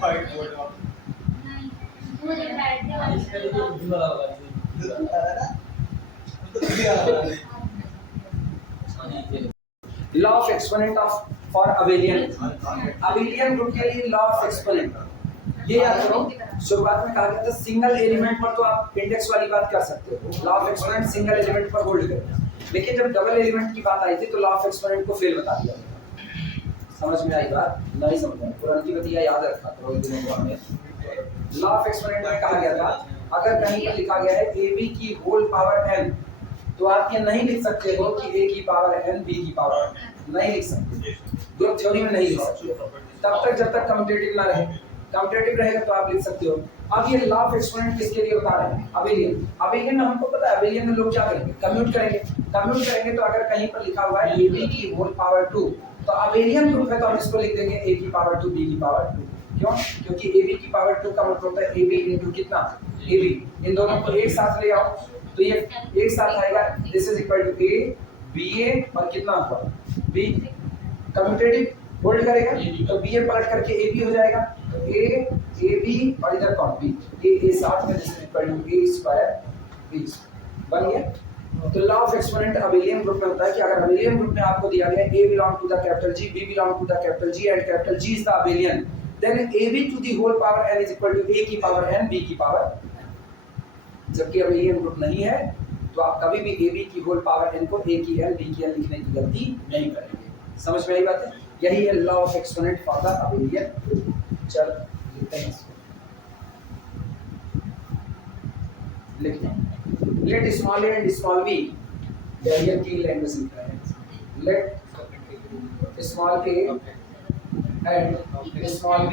White board इसका देखिए बुद्धि वाला होगा law of exponent of for abelian group के लिए लॉ ऑफ एक्सपोनेंट ये याद करो। शुरुआत में कहा गया था सिंगल एलिमेंट पर तो आप इंडेक्स वाली बात कर सकते हो, law of exponent single element पर होल्ड करेगा, लेकिन जब डबल एलिमेंट की बात आई थी तो लॉ ऑफ एक्सपोनेंट को फेल बता दिया। समझ में आई बात? नहीं समझ में? पुरानी बतिया याद रखा करो इन दिनों को। हमें लॉ ऑफ एक्सपोनेंट में कहा गया था अगर कहीं पर लिखा गया है ab की होल पावर n, तो आप ये नहीं लिख सकते हो कि a की पावर n b की पावर n, नहीं लिख सकते, ग्रुप थ्योरी में नहीं लिख सकते तब तक जब तक कम्यूटेटिव ना रहे। कम्यूटेटिव रहेगा तो आप लिख सकते हो। अब ये लॉ ऑफ एक्सपोनेंट किसके लिए बता रहे हैं? अबेलियन। अबेलियन हमको पता है, अबेलियन में लोग क्या करेंगे? कम्यूट करेंगे। कम्यूट करेंगे तो अगर कहीं पर लिखा हुआ है ab की होल पावर 2, तो अबेलियन ग्रुप है तो हम इसको लिख देंगे a की पावर 2 b की पावर 2। क्यों? क्योंकि ab की पावर 2 का मतलब होता है ab इनटू कितना? ab। इन दोनों को एक साथ ले आओ तो ये एक साथ आएगा, this is equal to a ba और कितना हुआ b। कम्यूटेटिव होल्ड करेगा तो ba पलट करके ab हो जाएगा, तो a ab और इधर कौन b, a साथ में this is equal to a square b बन गया। तो law of exponent abelian group में होता है कि अगर अबेलियन ग्रुप में आपको दिया गया a belong to the capital G, b belong to the capital G and capital G is the abelian, then ab to the whole power n is equal to a की power n b की power. जबकि abelian group नहीं है तो आप कभी भी ab की होल पावर n को a की n b की n लिखने की गलती नहीं करेंगे। समझ में आई बात है? यही है law of exponent for the abelian. चल लिखते हैं इसको, लिखते हैं let small a and small b, barrier की लैंग्वेज लिख रहे हैं। Let small a and small b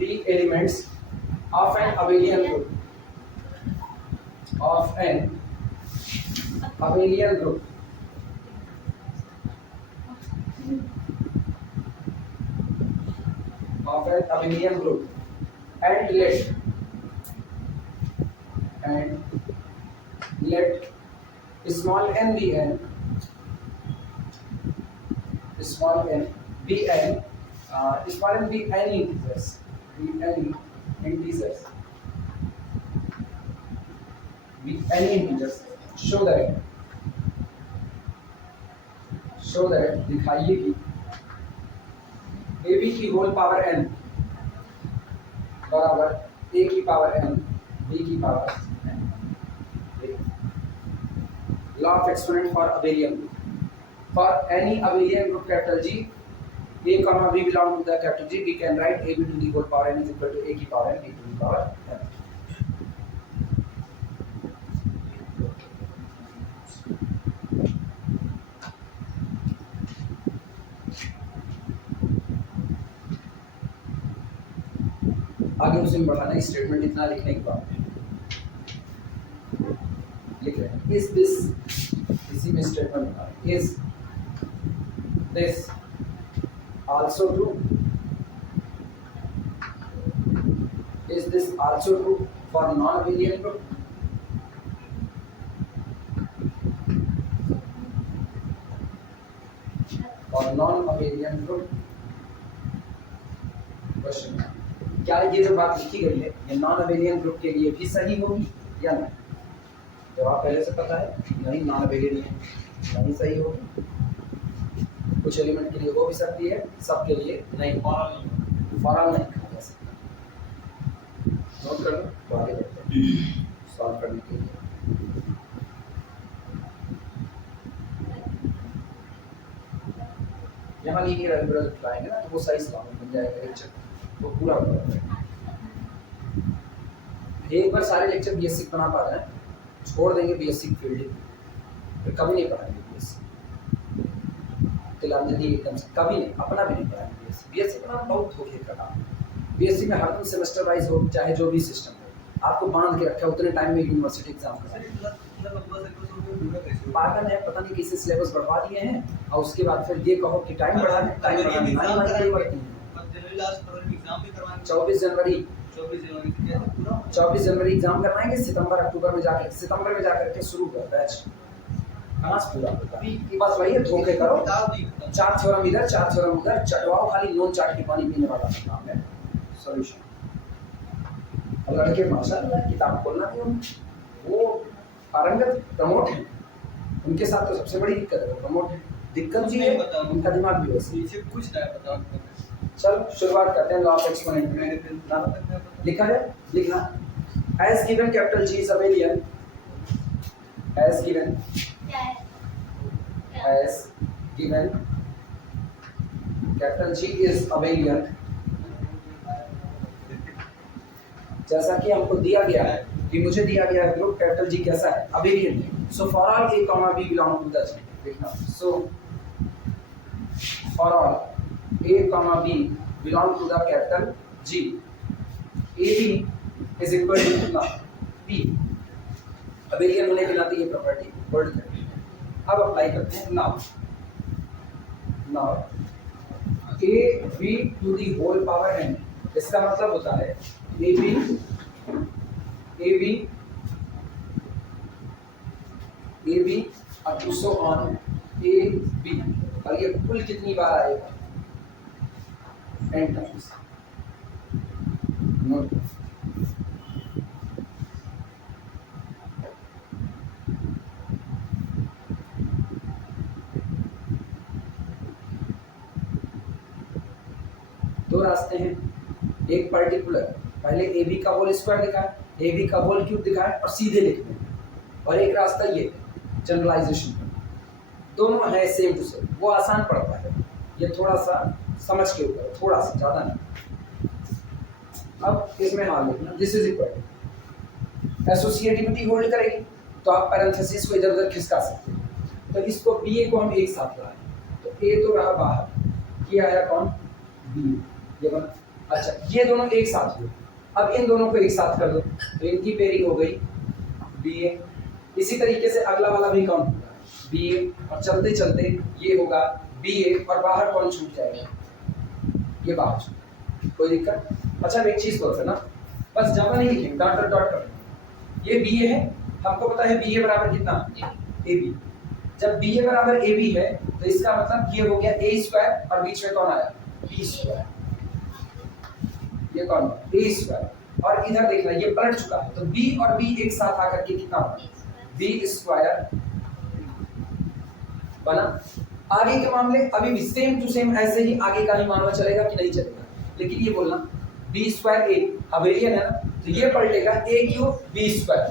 be elements of an abelian group, of an abelian group and let small n be n, small n be n, small n be n integers, be n integers, be n integers, show that दिखाइए कि ab की whole power n बराबर a की power n b की power n। Law of exponent for abelian group, for any abelian group capital G, a comma b belong to the capital G, we can write ab to the whole power n is equal to a की power n b to the power n। आगे उसमें बढ़ाना है statement इतना लिखने के बाद लिख रहे हैं इज दिस, इसी में स्टेटमेंट बना is this also true, is this also true for non-abelian group? For non-abelian group question, क्या ये जो बात लिखी गई है ये नॉन-अबेलियन ग्रुप के लिए भी सही होगी या नहीं? जवाब पहले से पता है, नहीं नॉन-अबेलियन नहीं सही होगी। कुछ एलिमेंट के लिए हो भी सकती है, सब के लिए नहीं, फॉरऑल नहीं कहा जा सकता। नोट कर लो तो आगे बढ़ते हैं सॉल्व करने के लिए। यहाँ लीनियर अलजेब्रा जब लाएंगे ना तो वो सही सलामत बन जाएगा लेक्चर, वो पूरा हो जाएगा। एक बार सारे लेक्चर बेसिक बना पा रहे हैं, छोड़ देंगे बेसिक फील्ड, फिर कभी नहीं पढ़ाएंगे बेसिक तिलांजलि एकदम से, कभी नहीं, अपना भी नहीं पढ़ाएंगे। बीएससी पढ़ाना बहुत धोखे का काम है। बीएससी में हर दिन सेमेस्टर वाइज हो चाहे जो भी सिस्टम हो, आपको बांध के रखा है उतने टाइम में यूनिवर्सिटी एग्जाम का पागल है, पता नहीं किसी सिलेबस बढ़वा दिए हैं और उसके बाद फिर ये कहो कि टाइम बढ़ा दें, टाइम बढ़ाने नहीं बढ़ती है। 24 जनवरी एग्जाम करवाएंगे, सितंबर अक्टूबर में जाकर के शुरू हुआ बैच, कहाँ से पूरा होगा? बस वही है, धोखे करो, 4 थ्योरम इधर 4 थ्योरम उधर, चटवाओ, खाली नोन चाट के पानी पीने वाला काम है सॉल्यूशन। और लड़के माशाल्लाह किताब खोलना नहीं उन्हें, वो पारंगत प्रमोट है, उनके साथ तो सबसे बड़ी दिक्कत है प्रमोट है, दिक्कत जी है उनका दिमाग भी वैसे कुछ नहीं पता। चलो शुरुआत करते हैं लॉ ऑफ एक्सपोनेंट में। लिखा है, लिखना as given capital G is abelian, as given capital G is abelian, जैसा कि हमको दिया गया है कि मुझे दिया गया है ग्रुप कैपिटल G कैसा है, abelian। So for all A, B belong to the G, देखना, so for all A, B belong to the capital G, AB is equal to कितना P, abelian होने के नाते ये प्रॉपर्टी होल्ड करेगी। अब अप्लाई करते हैं now AB to the whole power n, इसका मतलब होता है AB up to so on AB, और ये कुल कितनी बार आएगा n टाइम्स। नोट दो रास्ते हैं, एक पर्टिकुलर पहले AB का होल स्क्वायर लिखा है, AB का होल क्यूब दिखा है और सीधे लिखते हैं, और एक रास्ता ये जनरलाइजेशन का, दोनों है सेम टू सेम, वो आसान पड़ता है, ये थोड़ा सा समझ के ऊपर है, थोड़ा सा ज़्यादा नहीं। अब इसमें हाँ लिखना, this is equal associativity hold करेगी तो आप पैरेंथेसिस को इधर उधर खिसका सकते हैं, तो इसको BA को हम एक साथ लाए, तो A तो रहा बाहर, ये आया कौन B, ये बना, अच्छा ये दोनों एक साथ हुए, अब इन दोनों को एक साथ कर दो तो इनकी पेयरिंग हो गई BA, इसी तरीके से अगला वाला भी कौन होगा BA, और चलते चलते ये होगा BA, और बाहर कौन छूट जाएगा, ये बाहर छूट, कोई दिक्कत। अच्छा एक चीज बोलते ना, बस ज्यादा नहीं लिखेंगे, डॉट डॉट कर, ये BA है, हमको पता है BA बराबर कितना AB, जब BA बराबर AB है तो इसका मतलब ये हो गया A स्क्वायर, और बीच में कौन आया B स्क्वायर, ये कौन A स्क्वायर, और इधर देखना ये पलट चुका है, तो B और B एक साथ आकर के कितना होगा B स्क्वायर बना। आगे के मामले अभी भी सेम टू सेम ऐसे ही आगे का ही मानना चलेगा कि नहीं चलेगा, लेकिन ये बोलना B स्क्वायर A अबेलियन है ना, तो ये पलटेगा A क्यूब B स्क्वायर,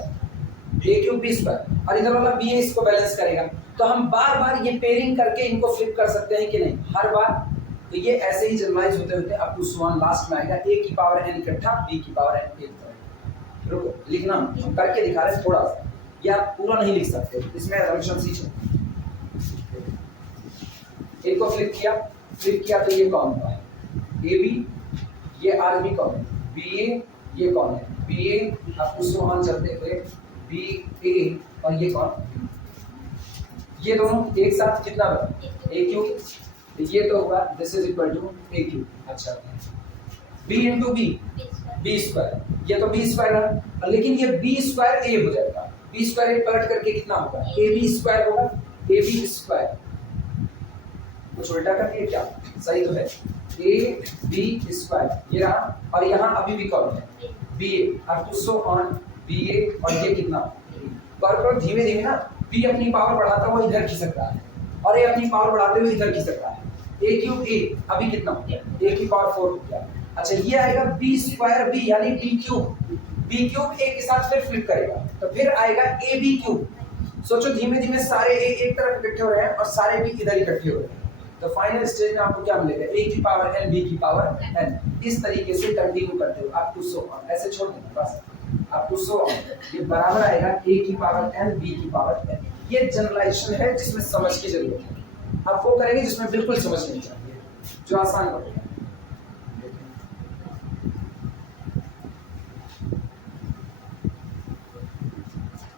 A क्यूब B स्क्वायर, और इधर वाला B इसको बैलेंस करेगा, तो हम बार बार ये पेयरिंग करके इनको फ्लिप कर सकते हैं कि नहीं, हर बार, तो ये ऐसे ही जनरलाइज होते होते अप टू सो लास्ट में आएगा A की पावर n इकट्ठा B की पावर n एक। रुको लिखना, हम करके दिखा रहे हैं थोड़ा सा, ये आप पूरा नहीं लिख सकते, इसमें असम्पशन सीखो। इनको फ्लिप किया तो ये कौन होगा AB, ये RB कौन है BA, ये कौन है BA, अब उस मान चलते हुए BA, और ये कौन, ये दोनों एक साथ कितना बना A क्यूब, ये तो होगा this is equal to A cube, अच्छा B इंटू B स्क्वायर, ये तो B स्क्वायर है, लेकिन ये B स्क्वायर A हो जाएगा, B स्क्वायर पलट करके कितना होगा AB स्क्वायर होगा, AB स्क्वायर कुछ उल्टा करके क्या सही तो है AB स्क्वायर, ये रहा, और यहाँ अभी भी कौन है BA, अब टू सो ऑन BA, और ये कितना पर धीमे धीमे ना B अपनी पावर बढ़ाता हुआ इधर खिसक रहा है, और A अपनी पावर बढ़ाते हुए इधर खिसक रहा है, A क्यूब A अभी कितना हो गया A की पावर 4 हो गया, अच्छा ये आएगा B स्क्वायर B यानी B क्यूब A के साथ फिर फ्लिप करेगा तो फिर आएगा AB क्यूब। सोचो धीमे धीमे सारे A एक तरफ इकट्ठे हो रहे हैं और सारे B इधर इकट्ठे हो रहे हैं, तो फाइनल स्टेज में आपको क्या मिलेगा A की पावर n B की पावर n, इस तरीके से कंटिन्यू करते हो अप टू सो ऑन, ऐसे छोड़ देना बस अप टू सो ऑन, ये बराबर आएगा A की पावर n B की पावर n। ये जनरलाइजेशन है जिसमें समझ की जरूरत है, आप वो करेंगे जिसमें बिल्कुल समझ नहीं चाहिए, जो आसान पड़ेगा।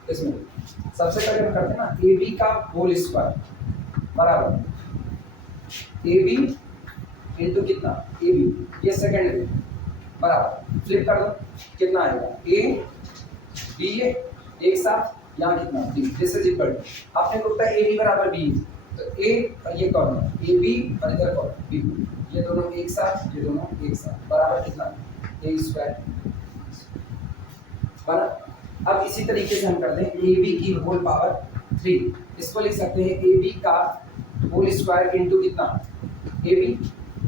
इसमें सबसे पहले हम करते हैं ना AB का होल स्क्वायर बराबर AB इंटू कितना AB, ये सेकंड में बराबर फ्लिप कर दो कितना आएगा A B A एक साथ यहाँ कितना B, this is equal to आपने को पता है ए बी बराबर बी, तो ए और ये कॉर्नर ए बी और इधर कॉर्नर बी, ये दोनों एक साथ, ये दोनों एक साथ बराबर कितना ए स्क्वायर बराबर। अब इसी तरीके से हम कर दें ए बी की होल पावर 3, इसको लिख सकते हैं ए बी का होल स्क्वायर इनटू कितना ए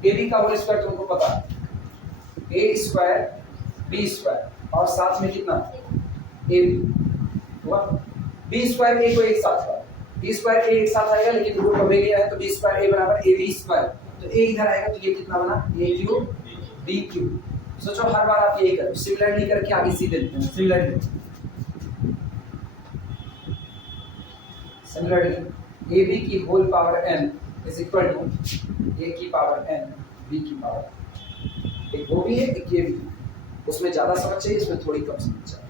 बी का होल स्क्वायर तुमको पता है ए स्क्वायर बी स्क्वायर और साथ में कितना ए बी हुआ, बी स्क्वायर ए को एक साथ हुआ, बी स्क्वायर ए एक साथ आएगा लेकिन ग्रुप अवेलिया है तो बी स्क्वायर ए बराबर ए बी स्क्वायर, तो ए इधर आएगा तो ये कितना बना ए क्यूब बी क्यूब। सोचो हर बार आप यही करो, सिमिलरली करके आगे सीधे लिखते हैं सिमिलरली ए बी की whole power n is equal to a की पावर n b की पावर, एक वो भी है एक ये भी, उसमें ज्यादा समझ चाहिए इसमें थोड़ी कम समझ चाहिए।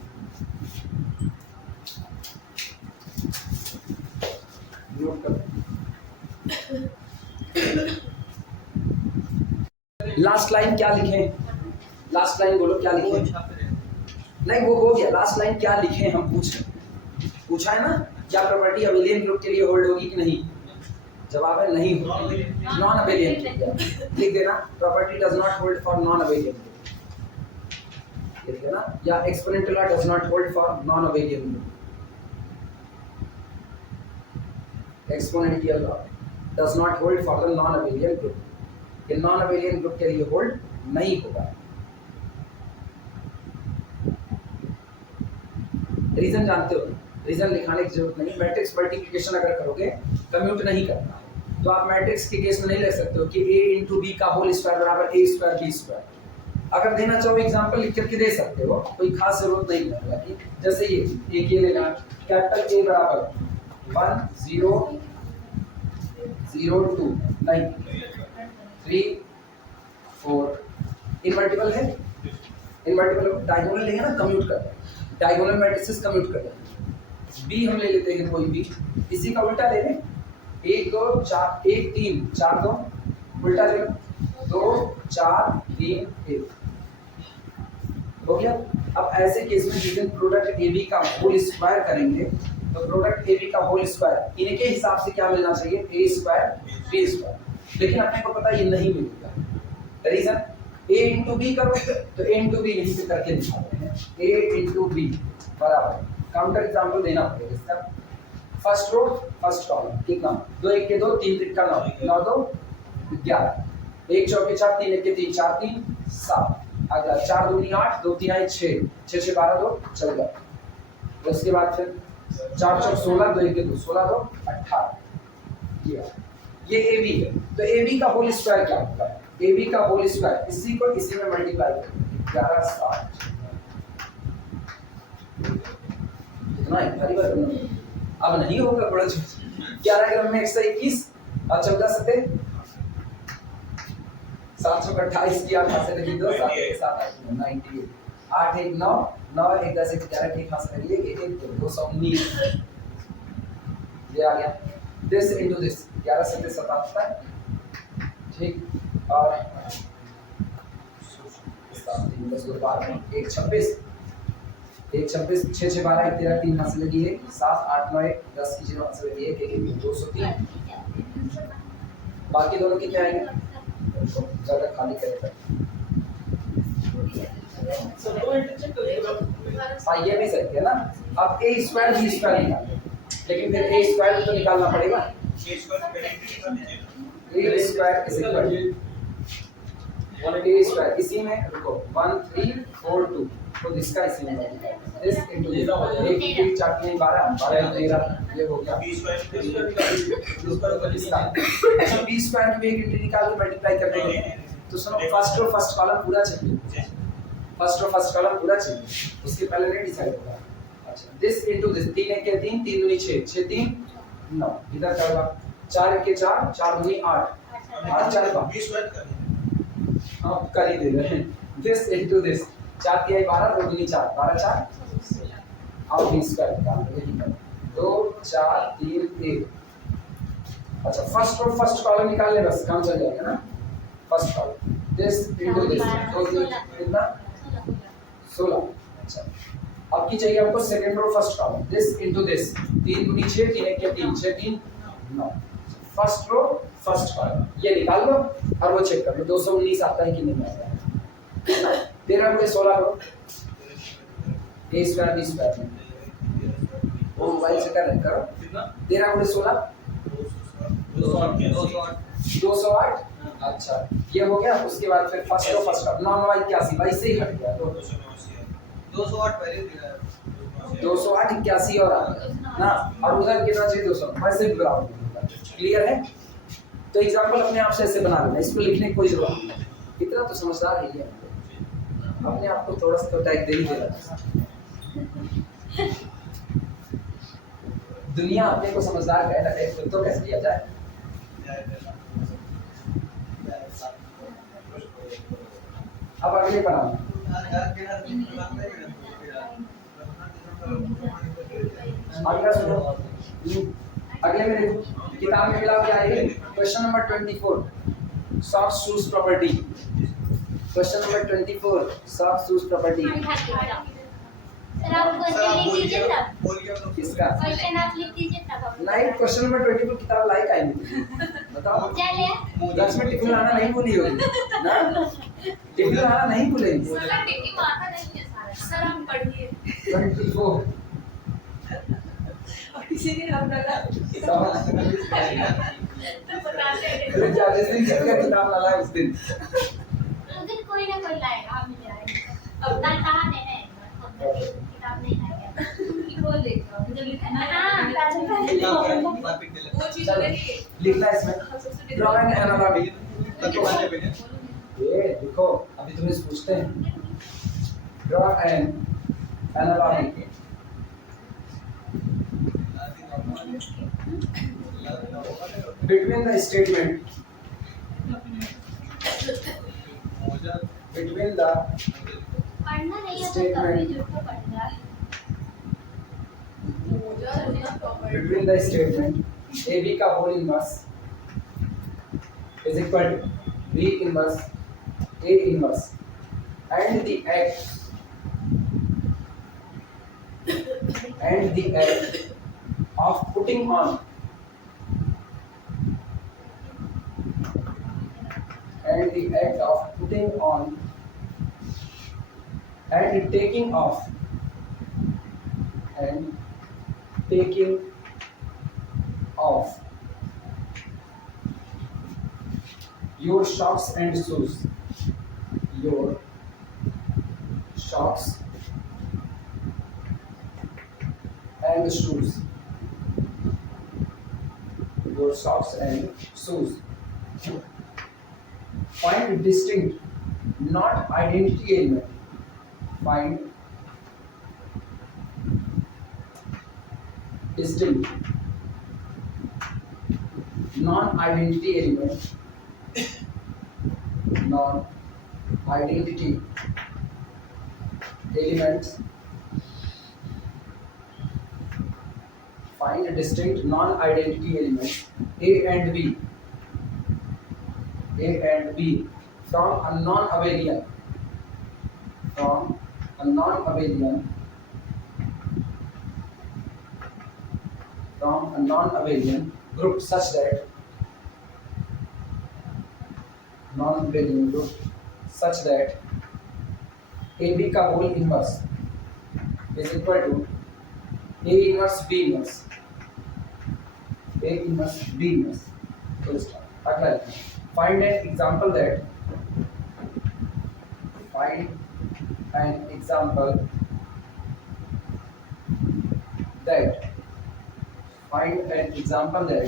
नोट कर लास्ट लाइन क्या लिखें, लास्ट लाइन बोलो क्या लिखें, नहीं वो हो गया, लास्ट लाइन क्या लिखें हम पूछा है ना, क्या प्रॉपर्टी अबेलियन ग्रुप के लिए होल्ड होगी कि नहीं, जवाब है नहीं होगी, नॉन अबेलियन लिख देना, property does not hold for non abelian लिख देना, या exponential law does not hold for non abelian group, exponential law does not hold for the non abelian group, ये नॉन अबेलियन ग्रुप के लिए hold नहीं होगा। रीजन जानते हो, रीजन लिखाने की जरूरत नहीं, मैट्रिक्स मल्टीप्लिकेशन अगर करोगे कम्यूट नहीं करना तो आप मैट्रिक्स के केस में नहीं लिख सकते हो कि a इंटू बी का होल स्क्वायर बराबर a स्क्वायर बी स्क्वायर, अगर देना चाहो एग्जांपल लिख करके दे सकते हो, कोई खास जरूरत नहीं पड़ेगा कि जैसे ये एक ये लेना कैपिटल A बराबर 1 0 0 2 नहीं 3 4 इनवर्टिबल है, इनवर्टिबल डायगोनल लेंगे ना कम्यूट कर दें, डायगोनल मैट्रिसेस कम्यूट कर दें, बी हम ले लेते हैं कोई भी, इसी का उल्टा ले लें 1 2 4 1 3 4 2 उल्टा ले 2 4 3 1 हो गया। अब ऐसे केस में जिस दिन प्रोडक्ट ए बी का होल स्क्वायर करेंगे तो प्रोडक्ट ए बी का होल स्क्वायर इनके हिसाब से क्या मिलना चाहिए ए स्क्वायर बी स्क्वायर, लेकिन अपने को पता ये नहीं मिलेगा, रीजन a इंटू बी करो तो a इंटू बी नहीं करके दिखाते हैं, a इंटू बी बराबर काउंटर एग्जांपल देना पड़ेगा इसका, फर्स्ट रो फर्स्ट कॉलम कितना 2 1 के 2 3 3 का 9 9 2 11 1 चौके 4 3 1 के 3 4 3 7 अगला 4 दूनी 8 2 3 आए 6 6 6 12 2 चल गया, उसके बाद फिर 4 चौक 16 2 1 के 2 16 2 18 ये ए बी है, तो ए बी का होल स्क्वायर क्या होगा, ए बी का होल स्क्वायर इसी को इसी में मल्टीप्लाई करेंगे 11 7 कितना है भारी बात है, अब नहीं होगा बड़ा 11 ग्राम में 121 और 14 सते 728 की आप हाथ से लगी 2 7 के साथ 98 8 1 9 9 1 10 1 11 के हाथ से लगी 1 1 219 ये आ गया, दिस इनटू दिस 11 सते 77 ठीक, और 7 3 10 12 1 26 1 26 6 6 12 1 13 3 हाथ से लगी है 7 8 9 1 10 की 0 हाथ से लगी है 1 203, बाकी दोनों कितने आएंगे जगह खाली करें हाँ ये भी सही है ना। अब a स्क्वायर b स्क्वायर निकालें, लेकिन फिर a स्क्वायर तो निकालना पड़ेगा, a square is equal a square इसी में रुको 1 3 4 2 तो इसका इसी में दिस इनटू 1 3 4 3 12 12 13 ये हो गया b स्क्वायर इसका, अच्छा b स्क्वायर में एक इंटू निकाल के मल्टीप्लाई कर देंगे तो सुनो फर्स्ट रो फर्स्ट कॉलम पूरा चाहिए, फर्स्ट रो फर्स्ट कॉलम पूरा चाहिए, उसके पहले नहीं डिसाइड होगा। अच्छा दिस इनटू दिस 3 1 के 3 3 दूनी 6 6 3 9 इधर क्या होगा 4 1 के 4 4 दूनी 8 8 4 का b स्क्वायर कर दें आप कर ही दे रहे हैं, दिस इनटू दिस 4 के 12 2 दूनी 4 12 4 और b स्क्वायर निकाल यही कर 2 4 3 1। अच्छा फर्स्ट रो फर्स्ट कॉलम निकाल ले बस काम चल जाएगा ना, first column this into this तो कितना 16। अच्छा अब की चाहिए हमको second row first column, this into this, 3 दूनी 6, 3 एक 3, 6 3 9, फर्स्ट रो फर्स्ट कॉलम ये निकाल लो और वो चेक कर लो 219 आता है कि नहीं आता है। 13 गुणे 16 करो, a स्क्वायर b स्क्वायर, वो मोबाइल से कर रहे करो, 13 गुणे 16 208। अच्छा ये हो गया। उसके बाद फिर फर्स्ट रो फर्स्ट कॉलम 9 9 81 22 से ही हट गया तो 208 पहले दिया है, 208 81 और आ गया ना, और उधर कितना चाहिए 200, वैसे भी बराबर होगा। क्लियर है? तो एग्जांपल अपने आप से ऐसे बना लेना, इसको लिखने की कोई जरूरत नहीं, इतना तो समझदार है ये, अपने आप को थोड़ा सा तो टैग दे ही देना। दुनिया अपने को समझदार कहे ना, टैग खुद तो कैसे दिया जाए। अब अगले बनाओ, अगला सुनो, अगले में देखो किताब में मिला के आएगी question number 24 soft shoes property, question number 24 soft shoes property. Sir आप क्वेश्चन लिख दीजिए तब, किसका क्वेश्चन आप लिख दीजिए तब। नहीं, क्वेश्चन नंबर 24 किताब लाइक आएगी, बताओ। चलिए 10 में टिफिन लाना नहीं भूली होगी ना, टिफिन लाना नहीं भूलेंगे। सर टिकी माता नहीं है सारा, सर हम पढ़िए 24 किसी ने हम लगा तो बताते हैं जिस दिन किताब ला लाए उस दिन उस दिन कोई ना कोई लाएगा, हम ले आएंगे। अब ना कहा देना है किताब नहीं लाएगा कि बोल देगा मुझे लिखना है। हां वो चीज नहीं लिखना है इसमें, ड्रॉ एन एनालॉजी। ये देखो अभी तुम्हें पूछते हैं, draw an analogy between the statement, between the पढ़ना नहीं है तो कभी झूठ तो पढ़ना है। between the statement AB का whole inverse is equal to B inverse A inverse and the act of putting on and the act of putting on and taking off and taking off your socks and shoes, your socks and shoes, your socks and shoes. Find distinct, not identity element. Find distinct, non-identity element. Non-identity elements. Find distinct non-identity elements A and B. A and B from a non-abelian. From a non-abelian. From a non-abelian group such that non-abelian group such that AB का whole inverse is equal to A inverse B inverse. A inverse B inverse. तो अगला find an example that find an example that find an example that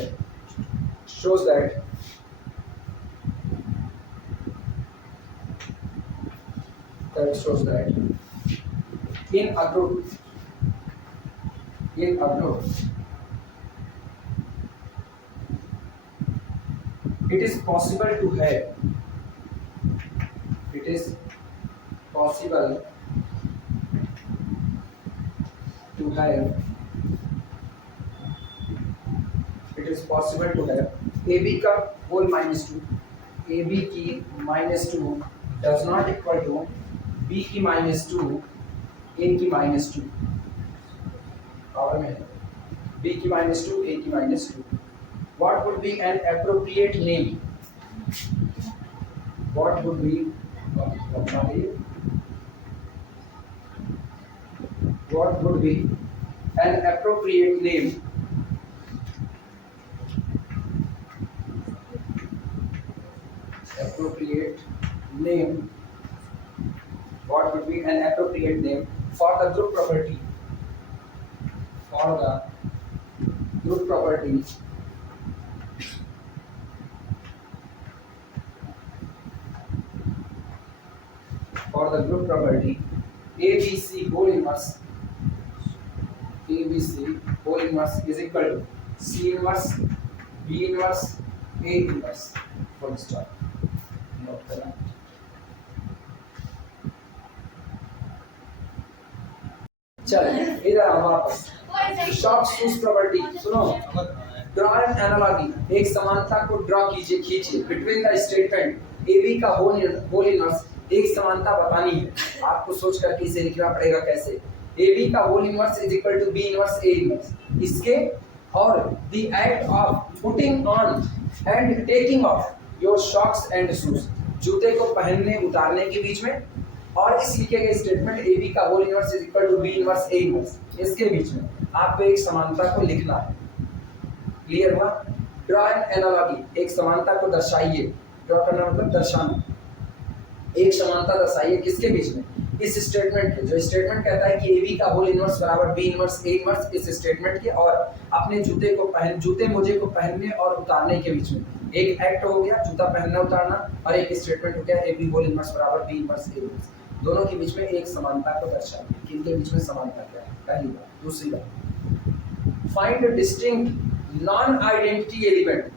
shows that in a group it is possible to have AB का whole -2, AB की -2 does not equal to B की -2, A की -2 power में है b की -2 a की -2. What would be an appropriate name? What would be what would be an appropriate name? Appropriate name. What would be an appropriate name for the group property? For the group property ABC whole inverse is equal to C inverse B inverse A inverse full stop. Note करना. चलिए इधर आओ वापस. Short property सुनो. Draw an analogy. एक समानता को draw कीजिए, खींचिए between the statement A B का होल इनवर्स. एक समानता बतानी है आपको, सोच करके इसे लिखना पड़ेगा कैसे. ए बी का whole inverse is equal to B inverse A inverse. इसके और the act of putting on and taking off your socks and shoes. जूते को पहनने उतारने के बीच में और इस लिखे गए स्टेटमेंट ए बी का whole inverse is equal to B inverse A inverse, इसके बीच में आपको एक समानता को लिखना है. क्लियर हुआ. Draw an analogy. एक समानता को दर्शाइए. ड्रॉ करना मतलब दर्शाना. एक समानता दर्शाइए किसके बीच में? इस स्टेटमेंट के. जो स्टेटमेंट कहता है कि ए बी का होल इनवर्स बराबर बी इनवर्स ए इनवर्स, इस स्टेटमेंट के और अपने जूते मोजे को पहनने और उतारने के बीच में एक एक्ट हो गया जूता पहनना उतारना, और एक स्टेटमेंट हो गया ए बी होल इनवर्स बराबर बी इनवर्स ए इनवर्स. दोनों के बीच में एक समानता को दर्शाइए. किनके बीच में समानता क्या है? पहली बात. दूसरी बात, find distinct non identity element.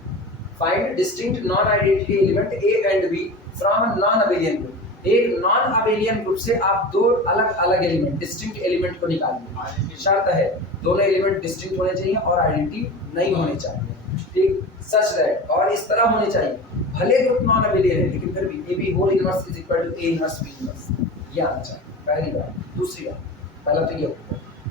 Find distinct non identity element A and B from non abelian group. एक नॉन अबेलियन ग्रुप से आप दो अलग अलग एलिमेंट, डिस्टिंक्ट एलिमेंट को निकालिए. शर्त है दोनों एलिमेंट डिस्टिंक्ट होने चाहिए और आइडेंटिटी नहीं होने चाहिए. ठीक. सच दैट, और इस तरह होने चाहिए भले ग्रुप नॉन अबेलियन है लेकिन फिर भी A B whole inverse is equal to A inverse B inverse, ये आना चाहिए. पहली बात. दूसरी बात, पहला तो ये.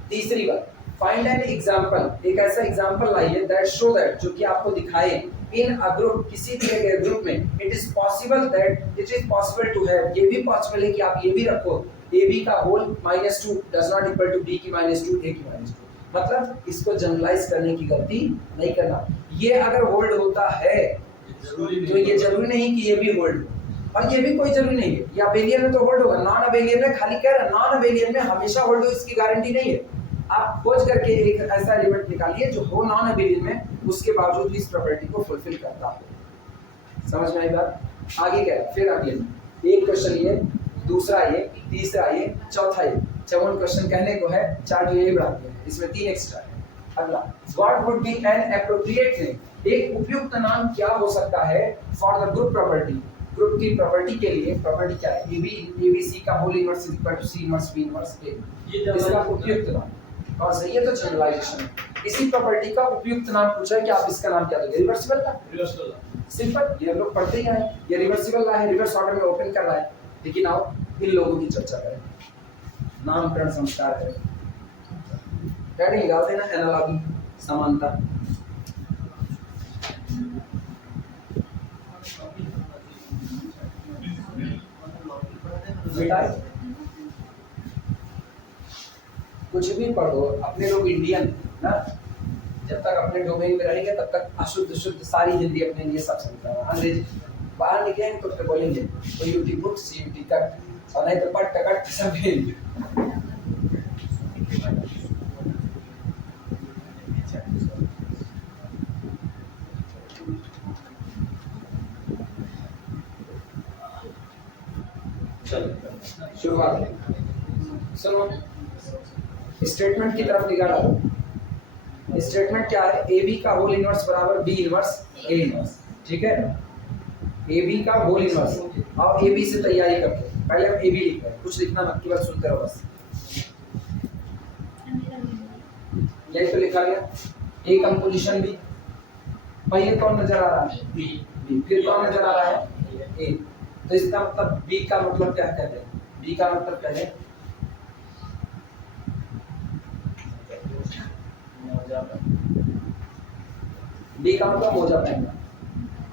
तीसरी बात, फाइंड एन एग्जांपल. एक ऐसा एग्जांपल लाइए दैट शो दैट, जो कि आपको दिखाए इन अ ग्रुप, किसी दिए गए ग्रुप में it is possible to have, ये भी पॉसिबल है कि आप ये भी रखो ए बी का whole -2 does not equal to B की -2 ए की -2. मतलब इसको जनरलाइज करने की गलती नहीं करना. ये अगर होल्ड होता है तो ये जरूरी नहीं कि ये भी होल्ड हो, और ये भी कोई जरूरी नहीं है. ये अबेलियन में तो होल्ड होगा, नॉन अबेलियन में खाली कह रहा, नॉन अबेलियन में हमेशा होल्ड हो इसकी गारंटी नहीं है. आप खोज करके एक ऐसा एलिमेंट निकालिए जो हो नॉन अबेलियन में, उसके बावजूद भी इस प्रॉपर्टी को फुलफिल करता हो. समझ में आई बात? आगे क्या है फिर अगले में. एक क्वेश्चन ये, दूसरा ये, तीसरा ये, चौथा ये. 54 क्वेश्चन कहने को है, 4 जो ये बढ़ाते हैं, इसमें 3 एक्स्ट्रा है. अगला, what would be an appropriate name. एक उपयुक्त नाम क्या हो सकता है for the group property. Group की प्रॉपर्टी के लिए. प्रॉपर्टी क्या है? ए बी सी का whole inverse is equal to C inverse B inverse A. इसका उपयुक्त नाम. और सही है तो जनरलाइजेशन है. इसी प्रॉपर्टी का उपयुक्त नाम पूछा है कि आप इसका नाम क्या दोगे? रिवर्सिबल का. सिंपल, ये लोग पढ़ते ही आए. ये रिवर्सिबल ला है, रिवर्स ऑर्डर में ओपन कर रहा है. लेकिन आओ इन लोगों की चर्चा करें. नामकरण संस्कार करें. हेडिंग निकाल देना, एनालॉजी, समानता. मिटाए. कुछ भी पढ़ो, अपने लोग इंडियन ना, जब तक अपने डोमेन में रहेंगे तब तक अशुद्ध शुद्ध सारी हिंदी अपने लिए सब समझता है. अंग्रेजी बाहर निकलेंगे तो फिर बोलेंगे तो यूटी बुक सी यूटी कट, और नहीं तो पट कट सब हिंदी. चलो शुरुआत. सुनो, स्टेटमेंट की तरफ निगाह डालो. स्टेटमेंट क्या है? ए बी का होल इनवर्स बराबर बी इनवर्स ए इनवर्स. ठीक है. ए बी का होल इनवर्स. अब ए बी से तैयारी करके पहले हम ए बी लिख रहे हैं, कुछ लिखना मत, केवल सुनते रहो बस. यही तो लिखा गया. ए कंपोजिशन बी. पहले कौन नजर आ रहा है? बी. फिर कौन नजर आ रहा है? ए. तो इसका मतलब बी का मतलब क्या कहते हैं? बी का मतलब कहते हैं बी का मतलब मोजा पहनना,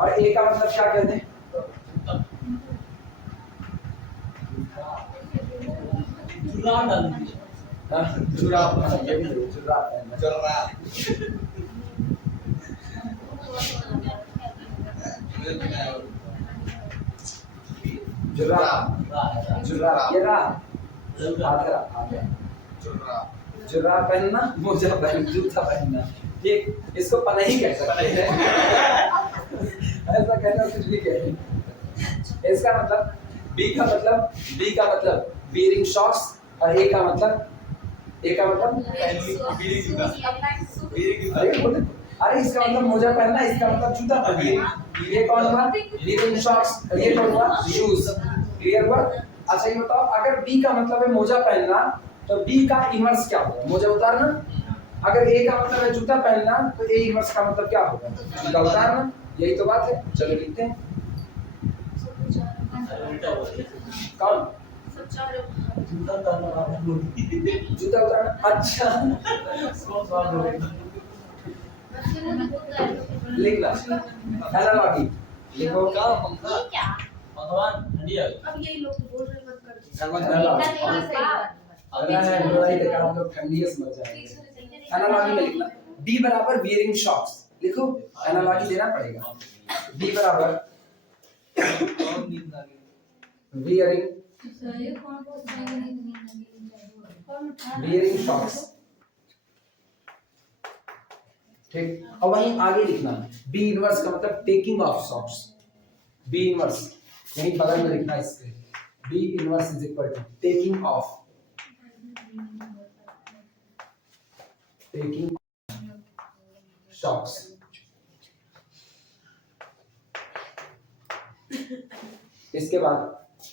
और ए का मतलब क्या कहते हैं? हाँ, जुराब, ये भी जुराब पहनना। जुराब, जुराब, ये रहा जुराब पहनना, मोजा पहनना, जूता पहनना, ठीक, इसको पनही कह सकते हैं। ऐसा कहना कुछ भी कह। इसका मतलब बी का मतलब wearing socks, और ए का मतलब अरे इसका मतलब मोजा पहनना, इसका मतलब जूता पहनना। ये कौन हुआ? wearing socks, ये कौन हुआ? shoes। क्लियर हुआ? अच्छा ये बताओ, अगर बी का मतलब है मोजा पहनना, तो बी का इनवर्स क्या होगा? मोजा उतारना। अगर ए का मतलब है जूता पहनना, तो ए इनवर्स का मतलब क्या होगा? जूता उतारना। यही तो बात है। चलो लिखते हैं। कौन? जूता उतारना। अच्छा लिखना, एनालॉजी लिखो। क्या भगवान ठंडी आ गई। अब यही लोग तो बोल रहे मत कर। ठंडीस मच जाएंगे। एनालॉजी में लिखना, बी बराबर वियरिंग शॉक्स। लिखो, एनालॉजी देना पड़ेगा। बी बराबर वियरिंग शॉक्स, ठीक। और वहीं आगे लिखना, बी इनवर्स का मतलब taking off socks. B inverse यहीं बगल में लिखना इसके, B inverse is equal to taking off socks. इसके बाद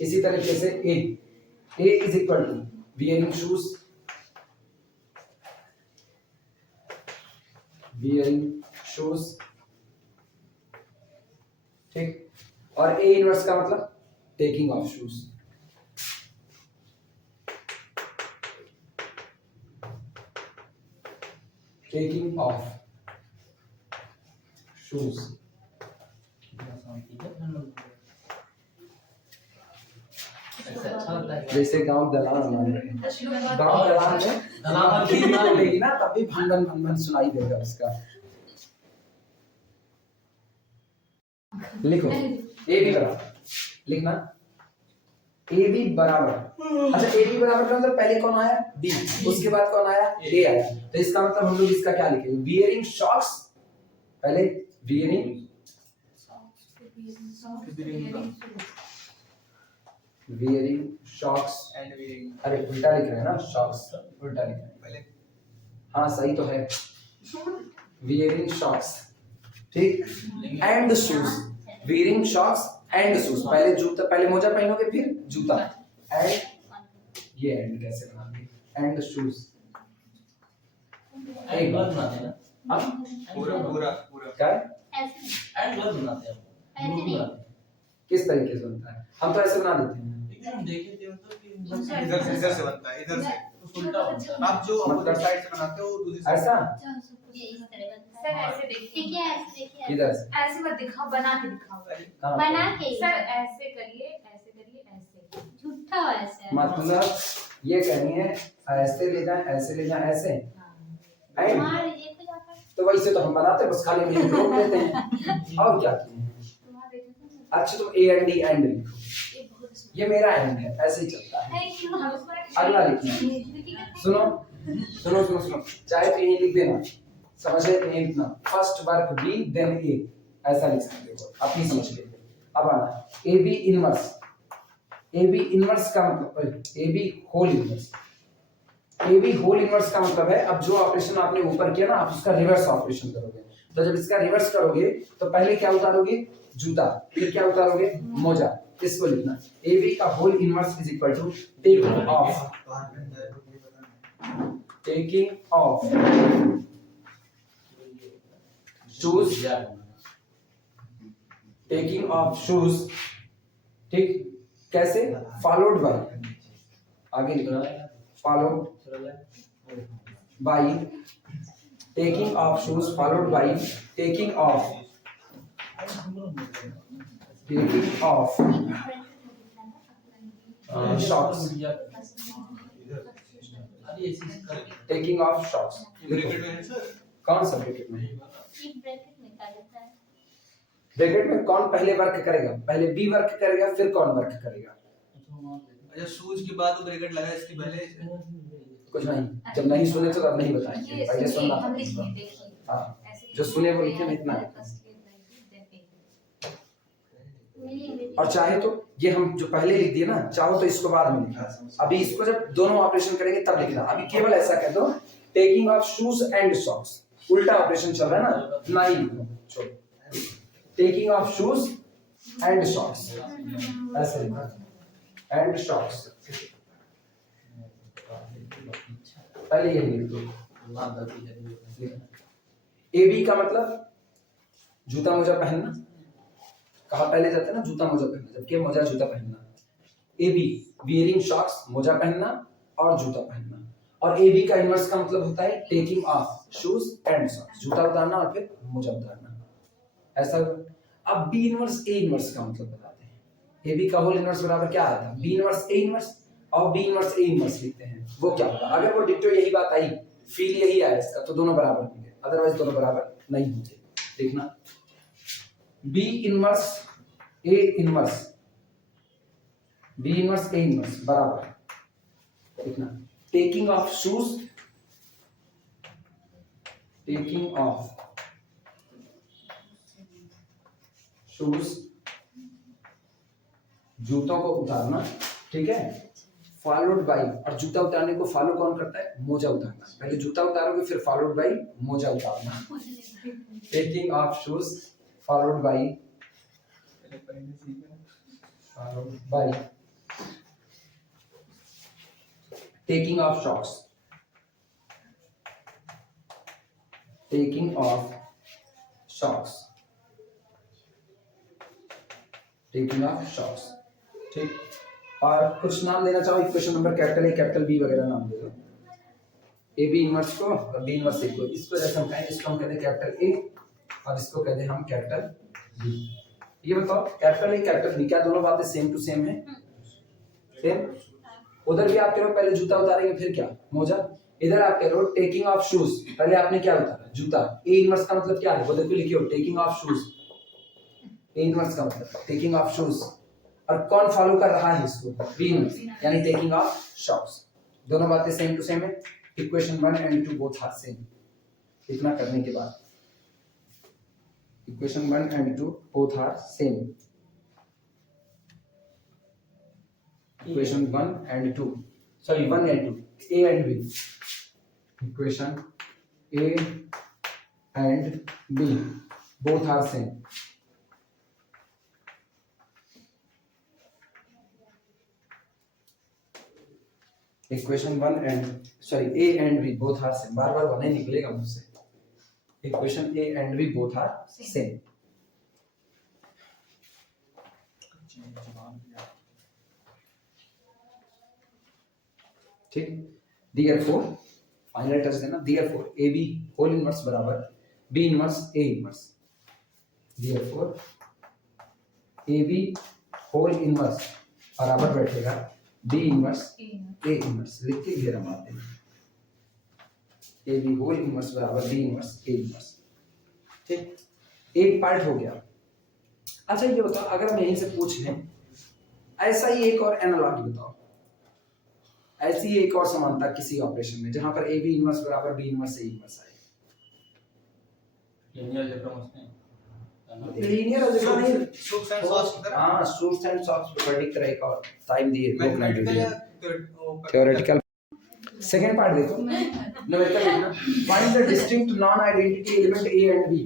इसी तरीके से A is equal to wearing shoes, ठीक। और ए इनवर्स का मतलब taking off shoes. Taking off shoes. जैसे गांव दलान मान रहे हैं, गांव दलान में दलान लेगी ना, तब भी भंडन भंडन सुनाई देगा उसका। लिखो, ए बी बराबर लिखना, ए बी बराबर। अच्छा ए बी बराबर का मतलब पहले कौन आया? बी, उसके बाद कौन आया? ए आया। तो इसका मतलब हम लोग इसका क्या लिखेंगे? वियरिंग शॉक्स, पहले वियरिंग शॉक्स एंड वियरिंग, अरे उल्टा लिख रहे हैं ना, शॉक्स उल्टा लिख रहे हैं पहले। हाँ सही तो है, वियरिंग शॉक्स, ठीक। And shoes, wearing socks and shoes. पहले जूता, पहले मोजा पहनोगे फिर जूता, एंड ये एंड कैसे बनाएंगे? एंड शूज एक बात बनाते हैं ना, हम पूरा क्या ऐसे एंड वर्ड बनाते हैं ऐसे नहीं। किस तरीके से बनता है? हम तो ऐसे बना देते हैं। एकदम देखे थे मतलब कि इधर से बनता है, इधर से। उल्टा होता है। आप जो अपोजिट साइड से बनाते हो दूसरी साइड। ऐसा ये इस तरह बनता सर है। ऐसे देखिए, ठीक है, ऐसे देखिए। इधर से ऐसे मत दिखाओ, बना के दिखाओ। हाँ, बना के सर ऐसे करिए, ऐसे करिए, ऐसे। झूठा ऐसे है। मतलब ये कहनी है ऐसे ले जाए, ऐसे ले जाए, ऐसे है। मार ये तो जाता है। तो वैसे तो हम बनाते हैं, बस खाली में रोक देते हैं और क्या किए हैं। अच्छा तुम ए एंड डी एंड लिखो, ये मेरा एंड है, ऐसे ही चलता है। अगला लिखना, सुनो सुनो सुनो सुनो, चाहे तो यही लिख देना, समझे? यही लिखना, first work B then A, ऐसा लिख सकते हो अपनी समझ के। अब आना A B inverse, A B inverse का मतलब A B whole inverse. A B whole inverse का मतलब है, अब जो ऑपरेशन आपने ऊपर किया ना, आप उसका रिवर्स ऑपरेशन करोगे। तो जब इसका रिवर्स करोगे तो पहले क्या उतारोगे? जूता, फिर क्या उतारोगे? मोजा। इसको लिखना, ए बी का whole inverse is equal to taking off shoes, taking off shoes, ठीक। कैसे? फॉलोड बाय, आगे लिखना, followed by taking off shoes followed by taking off shocks, अरे ऐसी correct taking off shocks. Bracket में है सर। कौन सा ब्रैकेट में है? ये ब्रैकेट में क्या लिखा है? ब्रैकेट में कौन पहले वर्क करेगा? पहले बी वर्क करेगा फिर कौन वर्क करेगा? अच्छा शूज के बाद वो ब्रैकेट लगा इसके पहले कुछ नहीं, जब नहीं सुने तो अब नहीं बताएंगे, ये पहले सुनिए, सुनना हम था। लिखिए, देखिए। हाँ, ऐसे जो सुने वो लिखे नहीं, इतना लिखो। और चाहे तो ये हम जो पहले लिख दिए ना, चाहो तो इसको बाद में लिखा। अभी इसको जब दोनों ऑपरेशन करेंगे तब लिखना। अभी केवल ऐसा कह दो taking off shoes and socks, उल्टा ऑपरेशन चल रहा है ना, नहीं लिखो, छोड़ो। Taking off shoes and socks ऐसे लिखा, एंड सॉक्स पहले ये लिख दो। ए बी का मतलब जूता मोजा पहनना, कहा पहले जाता है ना जूता मोजा पहनना, जबकि मोजा जूता पहनना। ए बी वियरिंग शॉक्स, मोजा पहनना और जूता पहनना। और ए बी का इनवर्स का मतलब होता है taking off shoes and socks, जूता उतारना और फिर मोजा उतारना, ऐसा। अब बी इनवर्स ए इनवर्स का मतलब बताते हैं। ए बी का होल इनवर्स बराबर क्या आता है? बी इनवर्स ए इनवर्स, और बी इनवर्स ए इनवर्स लिखते हैं। वो क्या होगा? अगर वो डिक्टो यही बात आई, फील यही आया इसका, तो दोनों बराबर होंगे, अदरवाइज दोनों बराबर नहीं होंगे। देखना B inverse A inverse, B inverse A inverse बराबर, देखना taking off shoes, taking off shoes जूतों को उतारना, ठीक है, फॉलोड बाई, और जूता उतारने को फॉलो कौन करता है? मोजा उतारना। पहले जूता उतारोगे फिर फॉलोड बाई मोजा उतारना। Taking off shoes followed by taking off shocks, taking off shocks, taking off shocks, ठीक। और कुछ नाम देना चाहो equation number capital A capital B वगैरह नाम दे दो। ए बी इनवर्स को और बी इनवर्स ए को, इसको जैसे हम कहें, इसको हम कहते हैं कैपिटल ए और इसको कहते हैं हम कैपिटल बी। ये बताओ कैपिटल ए कैपिटल बी, क्या दोनों बातें सेम टू सेम है? सेम। उधर भी आप कह रहे हो पहले जूता उतारेंगे फिर क्या? मोजा। इधर आप कह रहे हो टेकिंग ऑफ शूज, पहले आपने क्या उतारा? जूता। ए इनवर्स का मतलब क्या है? वो देखो लिखे हो टेकिंग ऑफ शूज, ए इनवर्स का मतलब टेकिंग ऑफ शूज, और कौन फॉलो कर रहा है इसको? बी इनवर्स, यानी टेकिंग ऑफ शॉक्स। दोनों बातें सेम टू सेम है। Equation 1 and 2 both are same. इतना करने के बाद equation 1 and 2 both are same. Equation 1 and 2, sorry 1 and 2, A and B. Equation A and B both are same. Equation 1 and sorry A and B both are same. बार बार 1 ही निकलेगा मुझसे। Equation A and B both are same. ठीक। Therefore final touch देना। Therefore AB whole inverse बराबर B inverse A inverse. Therefore AB whole inverse बराबर बैठेगा B inverse A inverse. लिख के घेरा मार देना। AB होल इनवर्स बराबर B इनवर्स A इनवर्स। ठीक, एक पार्ट हो गया। अच्छा ये बताओ, अगर हम यहीं से पूछ लें ऐसा ही एक और एनालॉजी बताओ, ऐसी एक और समानता किसी ऑपरेशन में जहां पर ए बी इनवर्स बराबर बी इनवर्स ए इनवर्स आए। लीनियर अलजेब्रा में लीनियर अलजेब्रा नहीं, सूक्ष्म एंड सॉफ्ट की तरह। हां सूट्स एंड सॉफ्ट प्रेडिक्ट तरह एक और टाइम दिए मैथमेटिकल या थ्योरेटिकल। सेकंड पार्ट देखो, न्यूमेरिकल लिखना। Find the distinct non identity element A and B.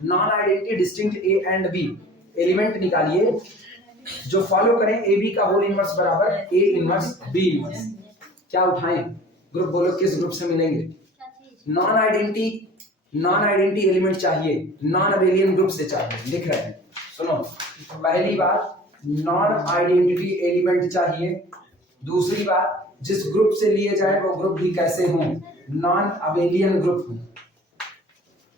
Non identity distinct A and B element निकालिए जो फॉलो करें ए बी का होल इनवर्स बराबर ए इनवर्स बी इनवर्स। क्या उठाएं? ग्रुप बोलो किस ग्रुप से मिलेंगे? नॉन आइडेंटिटी एलिमेंट चाहिए, नॉन अबेलियन ग्रुप से चाहिए। लिख रहे हैं, सुनो। पहली बात नॉन आइडेंटिटी एलिमेंट चाहिए। दूसरी बात जिस ग्रुप से लिए जाए वो ग्रुप भी कैसे हों? नॉन अबेलियन ग्रुप हो।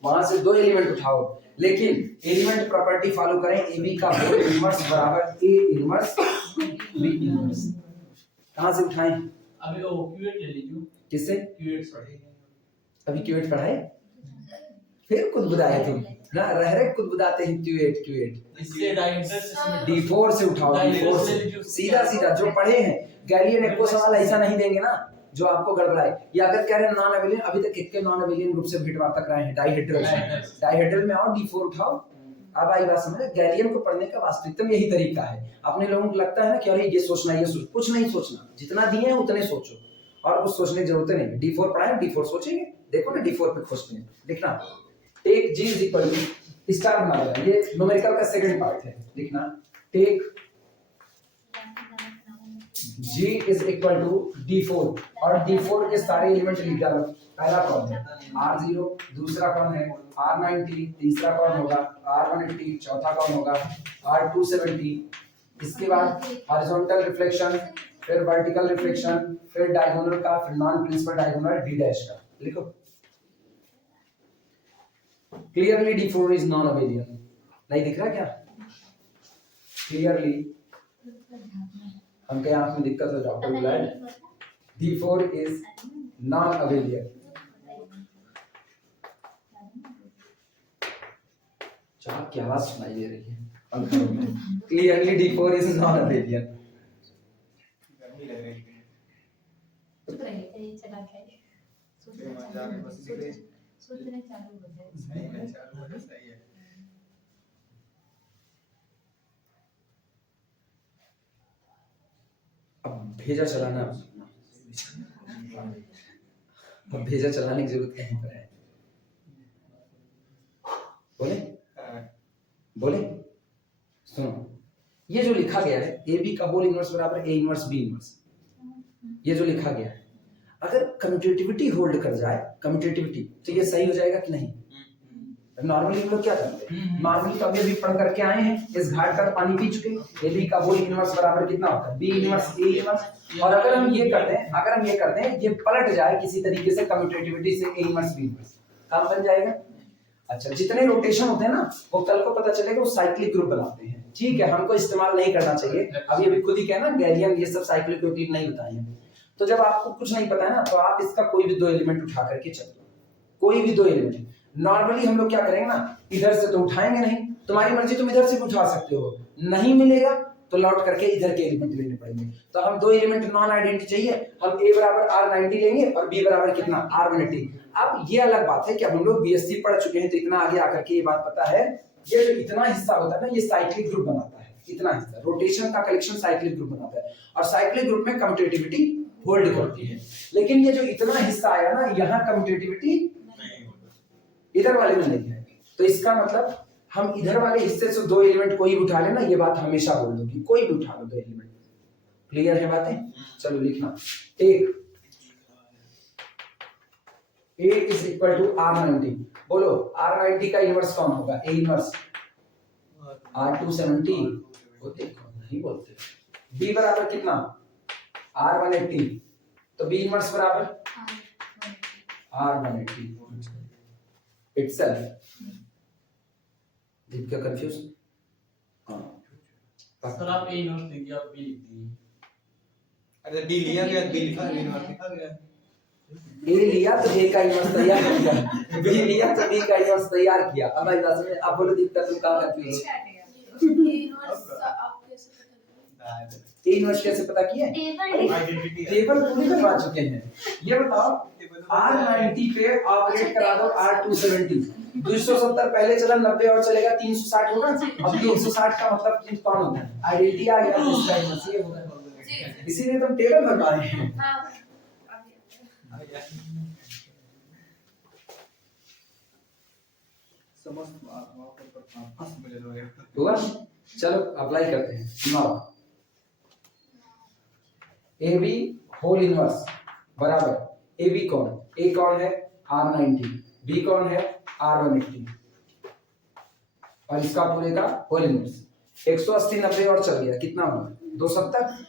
वहां से दो एलिमेंट उठाओ, लेकिन एलिमेंट प्रॉपर्टी फॉलो करें, ए बी का होल इनवर्स बराबर ए इनवर्स बी इनवर्स। कहां से उठाएं? अभी वो क्यूएट ले लीजिए। किससे? क्यूएट सॉरी। अभी क्यूएट पढ़ाए, फिर खुद बुदाए तुम ना, रह रहे खुद बुदाते हैं क्यूएट क्यूएट। इससे डायरेक्टर D4 से उठाओ, D4 से सीधा सीधा जो पढ़े हैं। गैलियन एक को सवाल ऐसा नहीं देंगे ना जो आपको गड़बड़ाए, या अगर कह रहे हैं नॉन अबेलियन, अभी तक एक के नॉन अबेलियन ग्रुप से भेंट वार्ता कराए हैं, डाइहेड्रल डाइहेड्रल में आओ, D4 उठाओ। अब आई बात समझ, गैलियन को पढ़ने का वास्तविकतम यही तरीका है। अपने लोगों को लगता है ना कि अरे ये सोचना ये सोच, कुछ नहीं सोचना, जितना दिए हैं उतने सोचो और कुछ सोचने की जरूरत नहीं। D4 पढ़ाए, D4 सोचेंगे, देखो ना D4 पे खोजते हैं, लिखना take G is equal to star बना रहा है, ये न्यूमेरिकल का सेकंड पार्ट है, लिखना take G is equal to D4 और D4 के सारे एलिमेंट लिख डालो। पहला कौन है? R0, दूसरा कौन है? R90, तीसरा कौन होगा? R180, चौथा कौन होगा? R270। इसके बाद हॉरिजॉन्टल रिफ्लेक्शन, फिर वर्टिकल रिफ्लेक्शन, फिर डायगोनल का, फिर non principal diagonal D dash का। लिखो clearly D4 is non abelian. नहीं दिख रहा क्या? क्लियरली हम क्या आंख में दिक्कत हो, डॉक्टर बुलाए। D4 is non abelian. चाह की आवाज सुनाई दे रही है। Clearly D4 is non abelian. चला के सोचने चालू हो जाए। अब भेजा चलाना, अब भेजा चलाने की जरूरत कहीं पर है? बोले बोले सुनो, ये जो लिखा गया है ए बी का होल इनवर्स बराबर ए इनवर्स बी इनवर्स, ये जो लिखा गया है, अगर कम्यूटेटिविटी होल्ड कर जाए, कम्यूटेटिविटी, तो ये सही हो जाएगा कि नहीं? नॉर्मली हम लोग क्या करते हैं, नॉर्मली तो अभी पढ़ करके आए हैं, इस घाट का पानी पी चुके, ए बी का होल इनवर्स बराबर कितना होता है? B inverse A inverse. और अगर हम ये करते हैं, अगर हम ये करते हैं, ये पलट जाए किसी तरीके से कम्यूटेटिविटी से ए इनवर्स बी इनवर्स, काम बन जाएगा। अच्छा, जितने रोटेशन होते हैं ना, वो कल को पता चलेगा वो साइक्लिक ग्रुप बनाते हैं। ठीक है, हमको इस्तेमाल नहीं करना चाहिए, अभी खुद ही कहना गैलियन ये सब साइक्लिक ग्रुप नहीं बताए हैं। तो जब आपको कुछ नहीं पता है ना, तो आप इसका कोई भी दो एलिमेंट उठा करके चल दो, कोई भी दो एलिमेंट। नॉर्मली हम लोग क्या करेंगे ना, इधर से तो उठाएंगे नहीं, तुम्हारी मर्जी, तुम इधर से भी उठा सकते हो, नहीं मिलेगा तो लौट करके इधर के एलिमेंट लेने पड़ेंगे। तो हम दो एलिमेंट नॉन आइडेंटिटी चाहिए, हम a बराबर R90 लेंगे और b बराबर कितना? R180। अब ये अलग बात है कि अब हम लोग BSc पढ़ चुके हैं, तो इतना आगे आकर के ये बात पता है, ये जो इतना हिस्सा होता है ना, ये साइक्लिक ग्रुप बनाता है। इतना हिस्सा रोटेशन का कलेक्शन साइक्लिक ग्रुप बनाता है, और साइक्लिक ग्रुप में कम्यूटेटिविटी होल्ड करती है। लेकिन ये जो इतना हिस्सा आया ना, यहाँ कम्यूटेटिविटी इधर वाले में नहीं है, तो इसका मतलब हम इधर वाले हिस्से से दो एलिमेंट कोई भी उठा लेना, ये बात हमेशा बोल दो कि कोई भी उठा लो दो एलिमेंट। क्लियर है बातें? चलो लिखना, एक A is equal to R90। बोलो R90 का इनवर्स कौन होगा? A इनवर्स R270 होते नहीं बोलते। B बराबर कितना? R180, तो B इनवर्स बराबर R180 itself। क्या कंफ्यूज? सर आप ए नोट लिखिए, आप बी लिख दीजिए। अरे बी लिया गया, बी लिखा गया, इनवर्स लिखा गया। ए लिया तो ए का इनवर्स तैयार किया, बी लिया तो बी का इनवर्स तैयार किया। अब भाई बात में अब बोलो दिक्कत तुम कहां कंफ्यूज? ए इनवर्स कैसे पता किया? टेबल पूरी करवा चुके हैं। ये बताओ R90 पे ऑपरेट करा दो R270, 270 पहले चला, 90 और चलेगा 360 होगा। अब 360 का मतलब चीज कौन होता है? आइडेंटिटी आ गया, इसका इनवर्स ये होगा। इसीलिए तुम टेबल बनवाए हैं। हुआ? चलो अप्लाई करते हैं। Now A B whole inverse बराबर ए बी कौन? ए कौन है? R90, बी कौन है? R180, और इसका पूरे का होल इनवर्स। 180 90 और चल गया, कितना होगा? 270।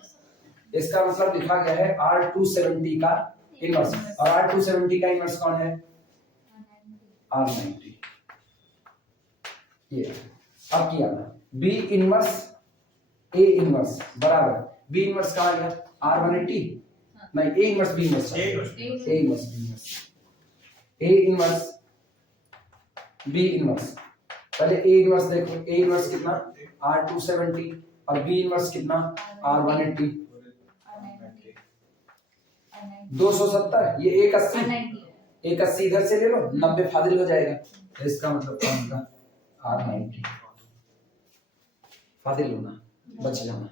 इसका मतलब लिखा गया है R270 का इनवर्स, और R270 का इनवर्स कौन है? R90 ये अब किया ना B इनवर्स A इनवर्स बराबर B इनवर्स कहाँ गया R180 नहीं A inverse B inverse A inverse B inverse A inverse B inverse पहले A इनवर्स देखो A इनवर्स कितना R270 और B इनवर्स कितना R180 270 ये 180 इधर से ले लो 90 फाजिल हो जाएगा तो इसका मतलब क्या होगा R90 फाजिल होना बच जाना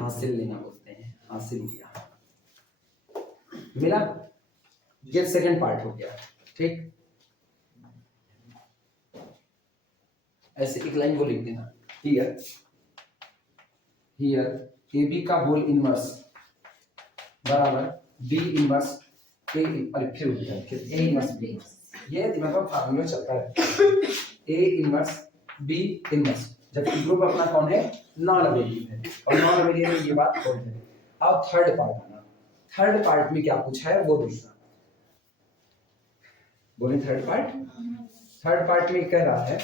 हासिल लेना बोलते हैं हासिल लिया मिला ये सेकंड पार्ट हो गया ठीक ऐसे एक लाइन वो लिख देना हियर AB का होल इनवर्स बराबर B इनवर्स A अरे फिर हो गया फिर A इनवर्स B ये दिमाग में फार्मूला चलता है A इनवर्स B इनवर्स जबकि ग्रुप अपना कौन है नॉन अवेलिएबल है और नॉन अवेलिएबल में ये बात खोल है अब थर्ड पार्ट आना थर्ड पार्ट में क्या पूछा है वो देखना बोले थर्ड पार्ट में कह रहा है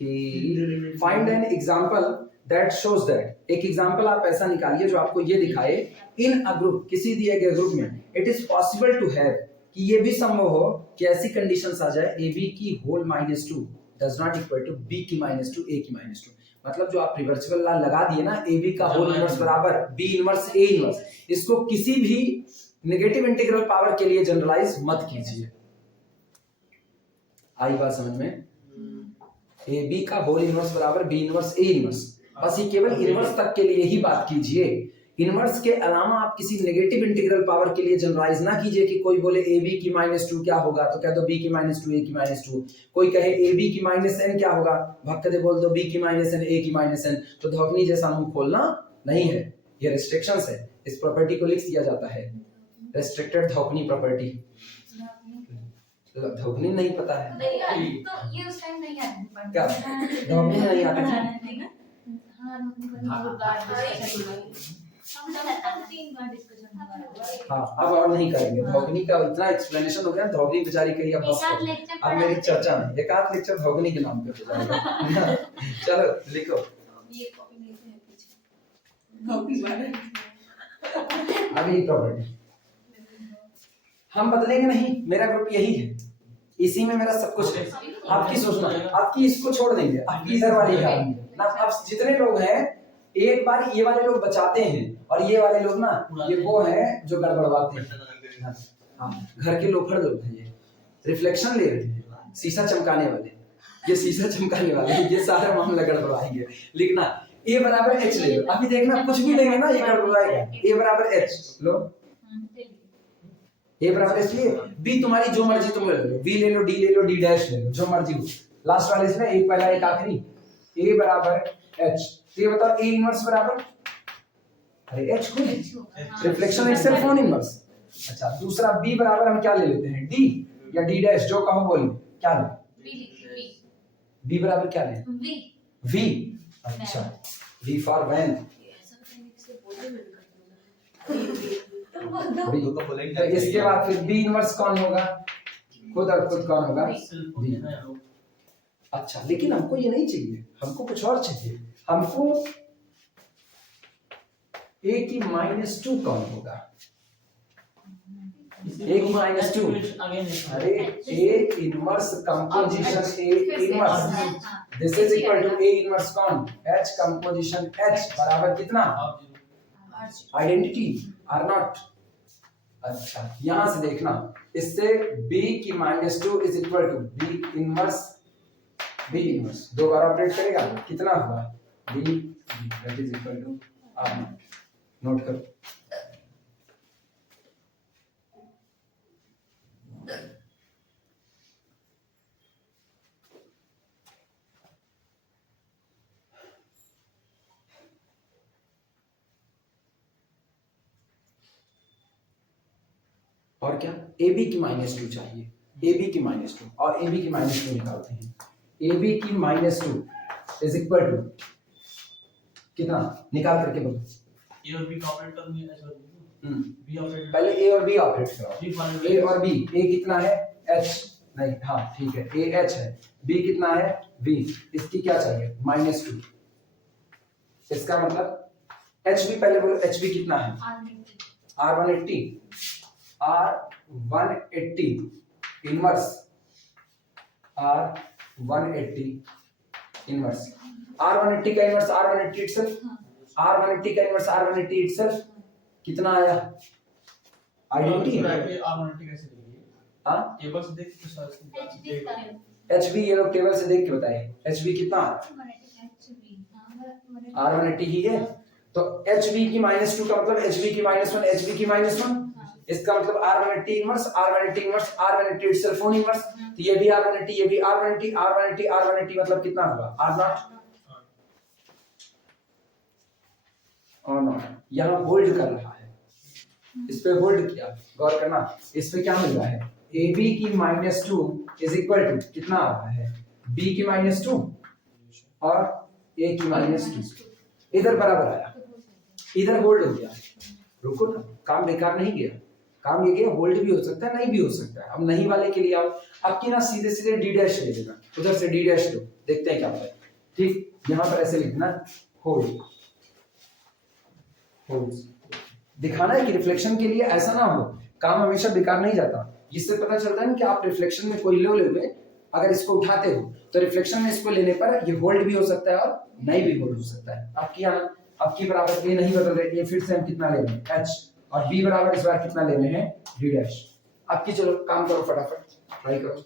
कि find an example that shows that एक एग्जांपल आप ऐसा निकालिए जो आपको ये दिखाए इन अ ग्रुप किसी दिए गए ग्रुप में it is possible to have कि ये भी संभव हो कि ऐसी कंडीशंस आ जाए AB की whole -2 does not equal to B की -2 A की -2 मतलब जो आप रिवर्सिबल लॉ लगा दिए ना AB का होल इनवर्स बराबर B इनवर्स A इनवर्स इसको किसी भी नेगेटिव इंटीग्रल पावर के लिए जनरलाइज मत कीजिए आई बात समझ में AB का होल इनवर्स बराबर B इनवर्स A इनवर्स बस ये केवल इनवर्स तक के लिए ही बात कीजिए इनवर्स के अलावा आप किसी नेगेटिव इंटीग्रल पावर के लिए जनरलाइज ना कीजिए कि कोई बोले AB की -2 क्या होगा तो कह दो B की -2 A की -2 कोई कहे AB की -n क्या होगा भक्त दे बोल दो B की -n A की -n तो धौकनी जैसा मुंह खोलना नहीं है ये रिस्ट्रिक्शंस है इस प्रॉपर्टी को लिख दिया जाता है रेस्ट्रिक्टेड धौकनी प्रॉपर्टी धौकनी नहीं पता है तो ये उस टाइम नहीं आती क्या धौकनी नहीं आती हाँ अब और नहीं करेंगे धौकनी का इतना एक्सप्लेनेशन हो गया धौकनी बेचारी कही अब बस अब मेरी चर्चा में एक आध लेक्चर धौकनी के नाम पे हो जाएगा चलो लिखो अगली प्रॉपर्टी हम बदलेंगे नहीं मेरा ग्रुप यही है इसी में मेरा सब कुछ है आपकी सोचना आपकी इसको छोड़ देंगे आपकी इधर वाली ना अब जितने लोग हैं एक बार ये वाले लोग बचाते हैं और ये वाले लोग ना ये वो हैं जो गड़बड़वाते हैं हाँ घर के लोफर लोग हैं ये रिफ्लेक्शन ले रहे हैं शीशा चमकाने वाले ये शीशा चमकाने वाले ये सारा मामला गड़बड़ाएंगे लिखना A बराबर H ले लो अभी देखना कुछ भी लेंगे ना ये गड़बड़ाएगा A बराबर H लो A बराबर H लिए B तुम्हारी जो मर्जी तुम ले लो B ले लो D ले लो D डैश ले लो जो मर्जी हो लास्ट वाले इसमें एक पहला एक आखिरी A बराबर H तो ये बताओ A इनवर्स बराबर अरे H खुद रिफ्लेक्शन इटसेल्फ ऑन इनवर्स अच्छा दूसरा B बराबर हम क्या ले लेते हैं D या D डैश जो कहो बोलिए क्या ले B बराबर क्या ले V अच्छा V फॉर वैन तो इसके बाद फिर B इनवर्स कौन होगा खुद और खुद कौन होगा B अच्छा लेकिन हमको ये नहीं चाहिए हमको कुछ और चाहिए हमको A की -2 कौन होगा A की -2 अरे A inverse composition A inverse this is equal to A inverse कौन H कंपोजिशन H बराबर कितना आइडेंटिटी आर नॉट अच्छा यहां से देखना इससे B की -2 is equal to B inverse दो बार ऑपरेट करेगा कितना हुआ B that is equal to R note करो और क्या AB की -2 चाहिए AB की -2 और AB की -2 निकालते हैं AB की -2 इज इक्वल टू कितना निकाल करके बोलो ये और भी ऑपरेटर नहीं है सर B ऑपरेटर पहले ए और बी ऑपरेट कराओ। B फाइनल ए और बी, ए कितना है एच, नहीं हाँ ठीक है, ए एच है, बी कितना है बी, इसकी क्या चाहिए -2। इसका मतलब एच बी, पहले बोलो एच बी कितना है R180 inverse R180 inverse R180 का इनवर्स R180 इटसेल्फ, R180 का इनवर्स R180 इटसेल्फ कितना आया आइडेंटिटी। R180 कैसे लिखेंगे? हाँ टेबल से देख के सर्च एचबी, ये लोग टेबल से देख के बताइए एचबी कितना आ रहा है, R180 ही है, तो एचबी की -2 का मतलब एचबी की -1, एचबी की -1, इसका मतलब R180 inverse R180 inverse R180 itself own inverse, तो ये भी R180 ये भी R180 R180 R180 मतलब कितना होगा R0 और नॉट। यहाँ होल्ड कर रहा है, इस पे होल्ड किया, गौर करना, इस पे क्या मिल रहा है AB की -2 इज इक्वल टू कितना आ रहा है B की -2 और A की -2, इधर बराबर आया, इधर होल्ड हो गया। रुको ना, काम बेकार नहीं गया, काम ये गया होल्ड भी हो सकता है नहीं भी हो सकता है। अब नहीं वाले के लिए आओ, अब की ना सीधे सीधे D डैश ले लेना, उधर से D डैश लो, देखते हैं क्या होता है। ठीक, यहाँ पर ऐसे लिखना होल्ड, होल्ड दिखाना है कि रिफ्लेक्शन के लिए ऐसा ना हो, काम हमेशा बेकार नहीं जाता। इससे पता चलता है ना कि आप रिफ्लेक्शन में कोई लो ले, अगर इसको उठाते हो तो रिफ्लेक्शन में इसको लेने पर ये होल्ड भी हो सकता है और नहीं भी होल्ड हो सकता है। अब किया ना, अब की बराबर ये नहीं बदल रहे, ये फिर से हम कितना ले रहे हैं h, और b बराबर इस बार कितना ले रहे हैं d डैश। अब की चलो काम करो फटाफट, ट्राई करो,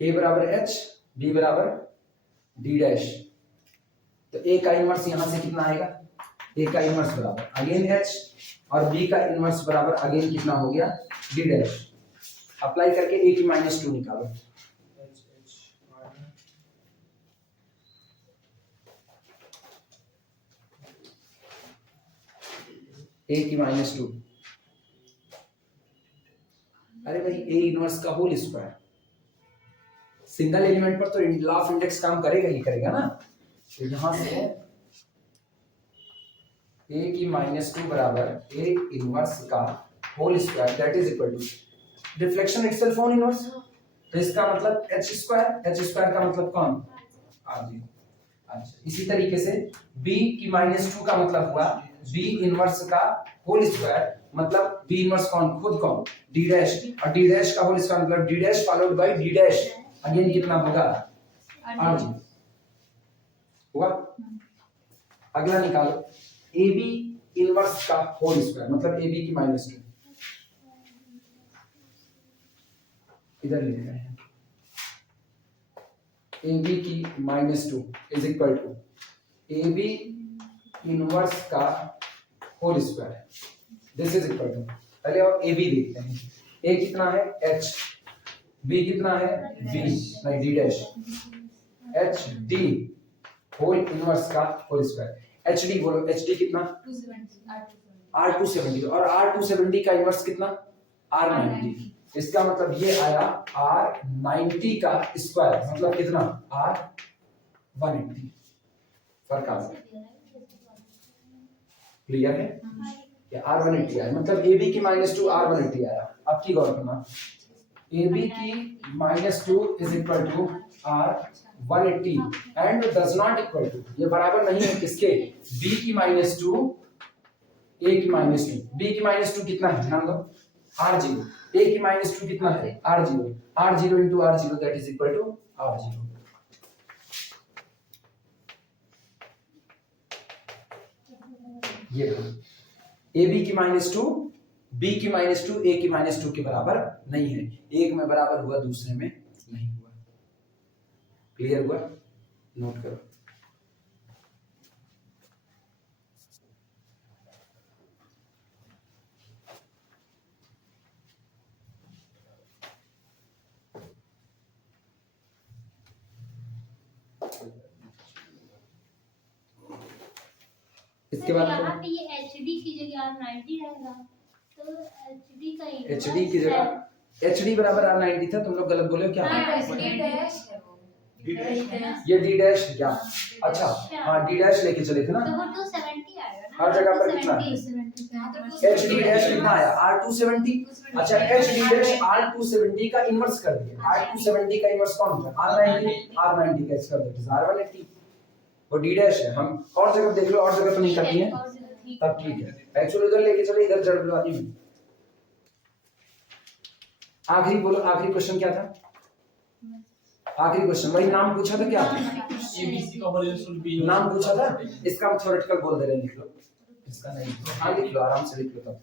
a बराबर h b बराबर d डैश, तो a का इनवर्स यहां से कितना आएगा, a का इनवर्स बराबर अगेन h और b का इनवर्स बराबर अगेन कितना हो गया d डैश। अप्लाई करके a की -2 निकालो, a की -2, अरे भाई a इनवर्स का होल स्क्वायर, सिंगल एलिमेंट पर तो लॉ ऑफ इंडेक्स काम करेगा ही करेगा ना, तो यहां से a की -2 बराबर a इनवर्स का whole square that is equal to reflection itself on inverse, तो इसका मतलब h स्क्वायर का मतलब कौन r0। अच्छा, इसी तरीके से b की -2 का मतलब हुआ b इनवर्स का होल स्क्वायर, मतलब b इनवर्स कौन, खुद कौन d डैश, और d डैश का होल स्क्वायर मतलब d dash followed by d dash, again कितना होगा r0 हुआ। अगला निकालो ab इनवर्स का होल स्क्वायर मतलब ab की -2, इधर लिख रहे हैं ab की -2 is equal to ab inverse का whole square, this is equal to, पहले आप ab देखते हैं, a कितना है h, b कितना है b नहीं d dash, h d whole inverse का होल स्क्वायर, h d बोलो, h d कितना R270 और R270 का इनवर्स कितना R90, इसका मतलब ये आया R90 का स्क्वायर मतलब कितना R180, फर्क आ गया, क्लियर है, ये R180 आया मतलब AB की -2 R180 आया। अब की गौर करना, AB की -2 is equal to R180 and does not equal to, ये बराबर नहीं है किसके, B की -2 A की -2, B की -2 कितना है ध्यान दो R0, A की -2 कितना है R0, R0 into R0 that is equal to R0। ये AB की -2 B की -2 A की -2 के बराबर नहीं है, एक में बराबर हुआ दूसरे में नहीं हुआ, क्लियर हुआ, नोट करो। इसके बाद यहाँ पे ये HD की जगह R90 रहेगा, तो HD का HD की जगह HD बराबर R90 था, तुम लोग गलत बोले हो क्या, ये D डैश क्या, अच्छा हाँ D डैश लेके चले थे ना, तो वो 270 आएगा ना, हर जगह पर कितना 270 एच डी डैश कितना आया R270। अच्छा एच डी डैश R270 का इनवर्स कर दिया। R270 का इनवर्स कौन होता है R90 का इसका R180 वो डी डैश है। हम और जगह देख लो, और जगह तो नहीं करनी है तब ठीक है। एक्चुअली उधर लेके चलो, इधर जड़ बुलानी है। आखिरी बोलो, आखिरी क्वेश्चन क्या था? आखिरी क्वेश्चन वही नाम पूछा था क्या? ABC का होल इनवर्स बी नाम पूछा था, इसका हम थ्योरेटिकल बोल दे रहे हैं, लिख लो। इसका नहीं, हाँ लिख लो, आराम से लिख लो तब।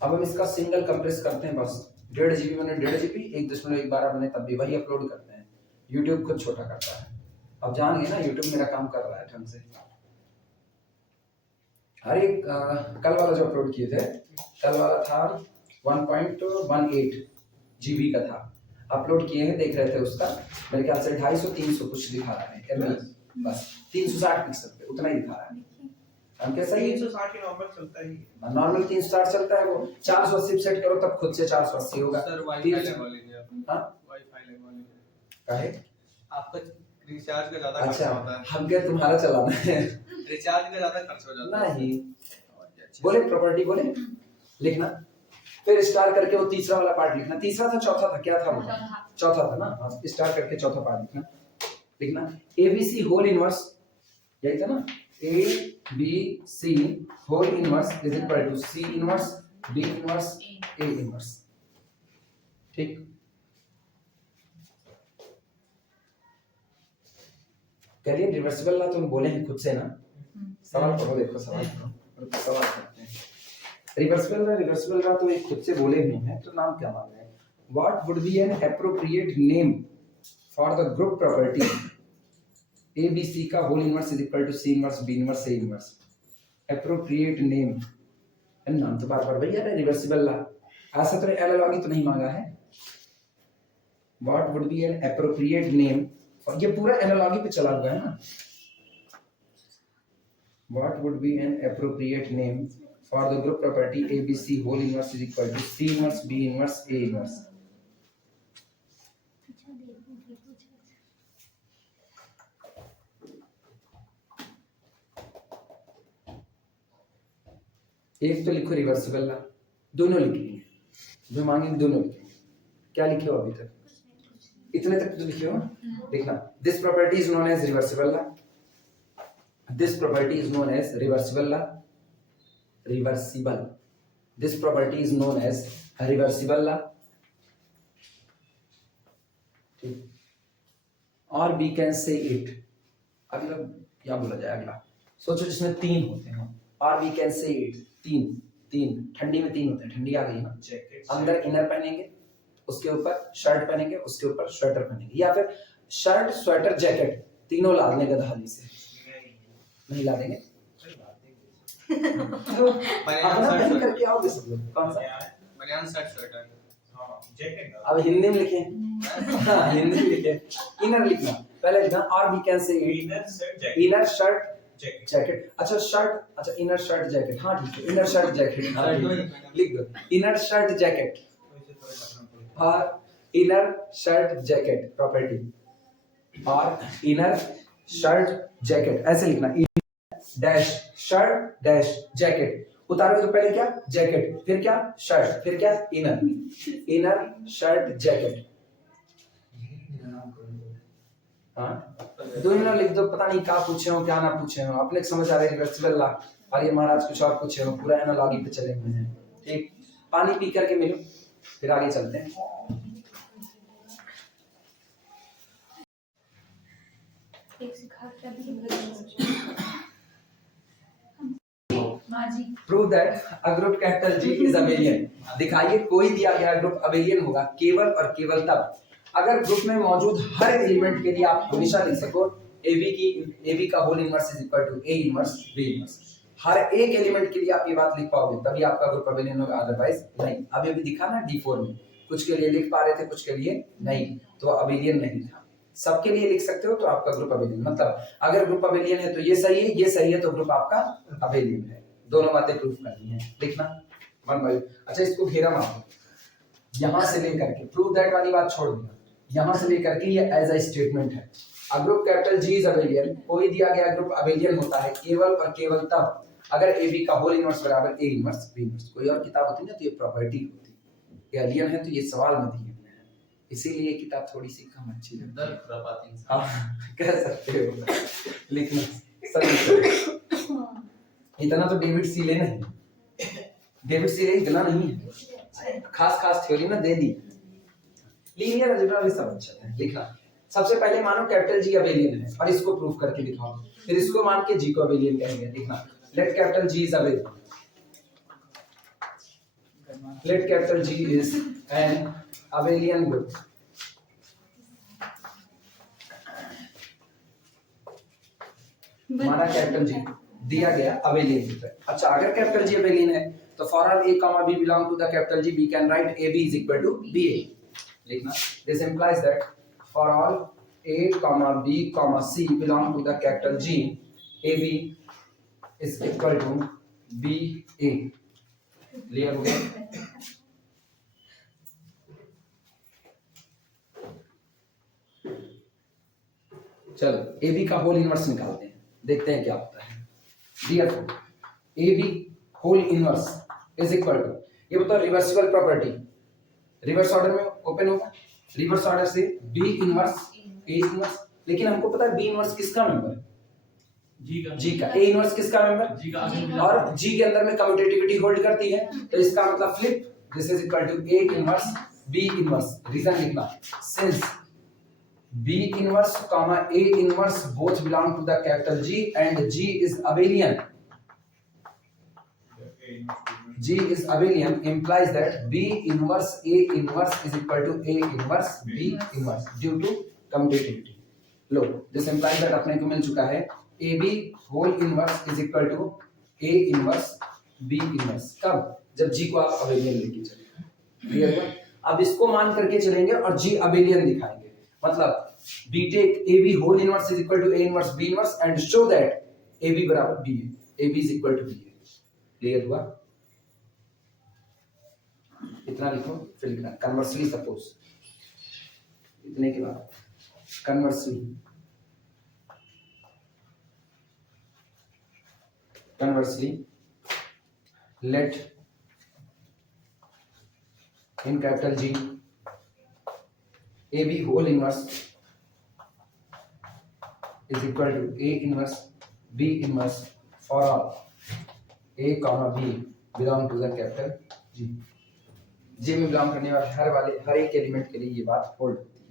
अब हम इसका सिंगल कंप्रेस करते हैं बस। 1.5 GB मैंने 1.5 GB 1.12 बने तब भी वही अपलोड करते हैं। YouTube खुद छोटा करता है। अब जान गए ना YouTube मेरा काम कर रहा है ढंग से। हर एक कल वाला जो अपलोड किए थे, कल वाला था 1.18 GB का था। अपलोड किए हैं, देख रहे थे उसका, मेरे ख्याल से 250-300 कुछ दिखा रहा है MB, बस 360 पिक्सल पे उतना ही दिखा रहा है। हम कैसा ही 360 ही नॉर्मल चलता ही है। नॉर्मल 360 चलता है, वो 480 सेट करो तब खुद से 480 होगा। सर वाईफाई लगवा लीजिए आप। हां वाईफाई लगवा लीजिए। काहे? आपका रिचार्ज का ज्यादा अच्छा, खर्चा होता है। हम क्या तुम्हारा चलाना है? रिचार्ज का ज्यादा खर्च हो जाता है। नहीं बोले प्रॉपर्टी बोले लिखना, फिर स्टार करके वो तीसरा वाला पार्ट लिखना। तीसरा था चौथा था, क्या था वो? चौथा था ना, हाँ स्टार करके चौथा पार्ट लिखना। ABC होल इनवर्स, यही था ना, ABC whole inverse is equal to C inverse B inverse A inverse. ठीक, करिए रिवर्सिबल ला तुम बोले हैं खुद से ना। सवाल पढ़ो, देखो सवाल पढ़ो, सवाल करते हैं। रिवर्सिबल ला तो एक खुद से बोले हुए हैं, तो नाम क्या मान रहे हैं? What would be an appropriate name for the group property ABC का whole inverse is equal to C inverse B inverse A inverse. Appropriate name, नाम तो बार-बार वही आ रहा है, रिवर्सिबल ला। ऐसा तो एनालॉजी तो नहीं मांगा है। What would be an appropriate name, और ये पूरा एनालॉजी पे चला हुआ है ना। What would be an appropriate name for the group property ABC whole inverse is equal to C inverse B inverse A inverse? एक तो लिखो रिवर्सिबल ला, दोनों लिखिए, जो मांगे दोनों लिखिए। क्या लिखे हो अभी तक? इतने तक तो लिखे हो। देखना, this property is known as reversible law. This property is known as reversible law. Reversible. This property is known as reversible law. ठीक, और we can say it. अगला क्या बोला जाए? अगला सोचो जिसमें 3 होते हैं, और we can say it। तीन ठंडी में 3 होते हैं, ठंडी आ गई ना, अंदर इनर पहनेंगे, उसके ऊपर शर्ट पहनेंगे, उसके ऊपर स्वेटर पहनेंगे, या फिर शर्ट स्वेटर जैकेट तीनों लादने का दहाली से नहीं ला देंगे। तो अपना पहन करके आओगे सब लोग। कौन सा? बनियान शर्ट स्वेटर। हां जैकेट। अब हिंदी में लिखें। हाँ हिंदी में लिखें। इनर लिखना, पहले लिखना और we can say inner shirt jacket. अच्छा शर्ट, अच्छा इनर शर्ट जैकेट, हाँ ठीक है, इनर शर्ट जैकेट, हाँ लिख दो इनर शर्ट जैकेट और इनर शर्ट जैकेट प्रॉपर्टी और इनर शर्ट जैकेट, ऐसे लिखना। डैश शर्ट डैश जैकेट, उतारोगे तो पहले क्या? जैकेट, फिर क्या? शर्ट, फिर क्या? Inner shirt jacket. हाँ दोनों लिख दो, पता नहीं क्या पूछे हो क्या ना पूछे हो, अपने समझ आ रहे रिवर्सिबल ला, और ये महाराज कुछ और पूछे हो, पूरा एनालॉजी पे चले हुए हैं। ठीक, पानी पी करके मिलो, फिर आगे चलते हैं। Prove that a group capital G is abelian। दिखाइए कोई दिया गया ग्रुप अबेलियन होगा केवल और केवल तब अगर ग्रुप में मौजूद हर एलिमेंट के लिए आप हमेशा लिख सको AB का whole inverse is equal to A inverse B inverse. हर एक एलिमेंट के लिए आप ये बात लिख पाओगे, तभी आपका ग्रुप अबेलियन होगा, अदरवाइज नहीं। अभी भी दिखा ना D4 में, कुछ के लिए लिख पा रहे थे, कुछ के लिए नहीं, तो अबेलियन नहीं था। सबके लिए लिख सकते हो तो आपका ग्रुप अबेलियन, मतलब अगर ग्रुप अबेलियन है तो ये सही है, ये सही है तो ग्रुप आपका अबेलियन है। दोनों बातें प्रूफ करनी है, लिखना। 1 by अच्छा इसको घेरा मारो, यहां से लेकर के प्रूव दैट वाली बात छोड़ दिया, यहां से लेकर के ये एज अ स्टेटमेंट है। अ group capital G is abelian, कोई दिया गया ग्रुप अबेलियन होता है केवल और केवल तब अगर ए बी का होल इनवर्स बराबर ए इनवर्स बी इनवर्स। कोई और किताब होती ना तो ये प्रॉपर्टी होती, ये एलियन है तो ये सवाल में दिए हुए हैं, इसीलिए ये किताब थोड़ी सी कम अच्छी लगती है। हाँ, कह सकते हो लिखना इतना तो डेविड सीले नहीं, डेविड सीले इतना नहीं है, खास थ्योरी ना दे दी। लीनियर अलजेब्रा भी सब अच्छा है लिखना। सबसे पहले मानो कैपिटल जी अबेलियन है और इसको प्रूफ करके दिखाओ, फिर इसको मान के जी को अबेलियन कहेंगे। लिखना let capital G is abelian, let capital G is an abelian group. हमारा कैपिटल जी दिया गया अबेलियन ग्रुप है। अच्छा अगर कैपिटल जी अबेलियन है तो for all a comma b belong to the capital G, we can write ab is equal to ba। लिखना this implies that for all a comma b comma c belong to the capital G, ab is equal to ba। Clear हो गया? चलो ab का whole inverse निकालते हैं, देखते हैं क्या होता है। Dear ab whole inverse is equal to, ये बताओ रिवर्सिबल प्रॉपर्टी, रिवर्स ऑर्डर में ओपन होगा, रिवर्स ऑर्डर से b इनवर्स a इनवर्स, लेकिन हमको पता है b इनवर्स किसका मेंबर है, g का, a इनवर्स किसका मेंबर, जी का, और g के अंदर में कम्यूटेटिविटी होल्ड करती है, तो इसका मतलब flip this is equal to a inverse b inverse. Reason लिखना since b inverse comma a inverse both belong to the capital G and G is abelian, G is abelian implies that B inverse A inverse is equal to A inverse B inverse due to commutativity। Low this implies that अपने को मिल चुका है AB whole inverse is equal to A inverse B inverse। कब? जब G को आप abelian लेके चलेंगे। क्लियर हुआ? अब इसको मान करके चलेंगे और G abelian दिखाएंगे, मतलब B take AB whole inverse is equal to A inverse B inverse and show that AB बराबर B है, AB is equal to B है। क्लियर हुआ? इतना लिखो, फिर लिखना कन्वर्सली सपोज, इतने के बाद conversely let in capital G A B whole inverse is equal to A inverse B inverse for all A comma B belong to the capital G। G में बिलोंग करने वाले हर एक एलिमेंट के लिए ये बात होल्ड होती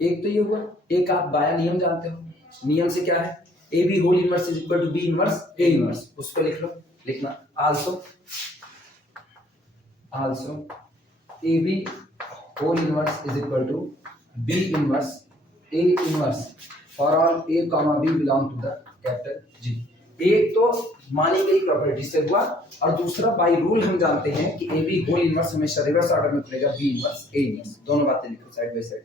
है। एक तो ये हुआ, एक आप बाया नियम जानते हो, नियम से क्या है, A B whole inverse is equal to B inverse A inverse, उसको लिख लो। लिखना also A B whole inverse is equal to B inverse A inverse for all A comma B belong to the capital G. एक तो मानी गई property से हुआ, और दूसरा बाय रूल हम जानते हैं कि ए बी होल इनवर्स हमेशा रिवर्स ऑर्डर में खुलेगा, बी इनवर्स ए इनवर्स। दोनों बातें लिखो साइड बाय साइड।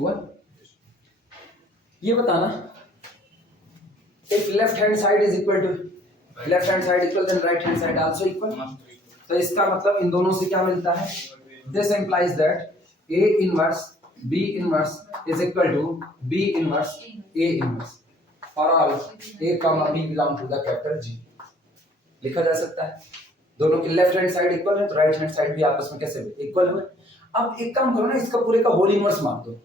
हुआ? ये बताना if left hand side is equal to left hand side equal then right hand side also equal, तो इसका मतलब इन दोनों से क्या मिलता है, this implies that A inverse B inverse is equal to B inverse A inverse for all A comma B belong to the capital G। लिखा जा सकता है, दोनों की लेफ्ट हैंड साइड इक्वल है तो राइट हैंड साइड भी आपस में कैसे इक्वल हुए। अब एक काम करो ना, इसका पूरे का होल इनवर्स मान दो,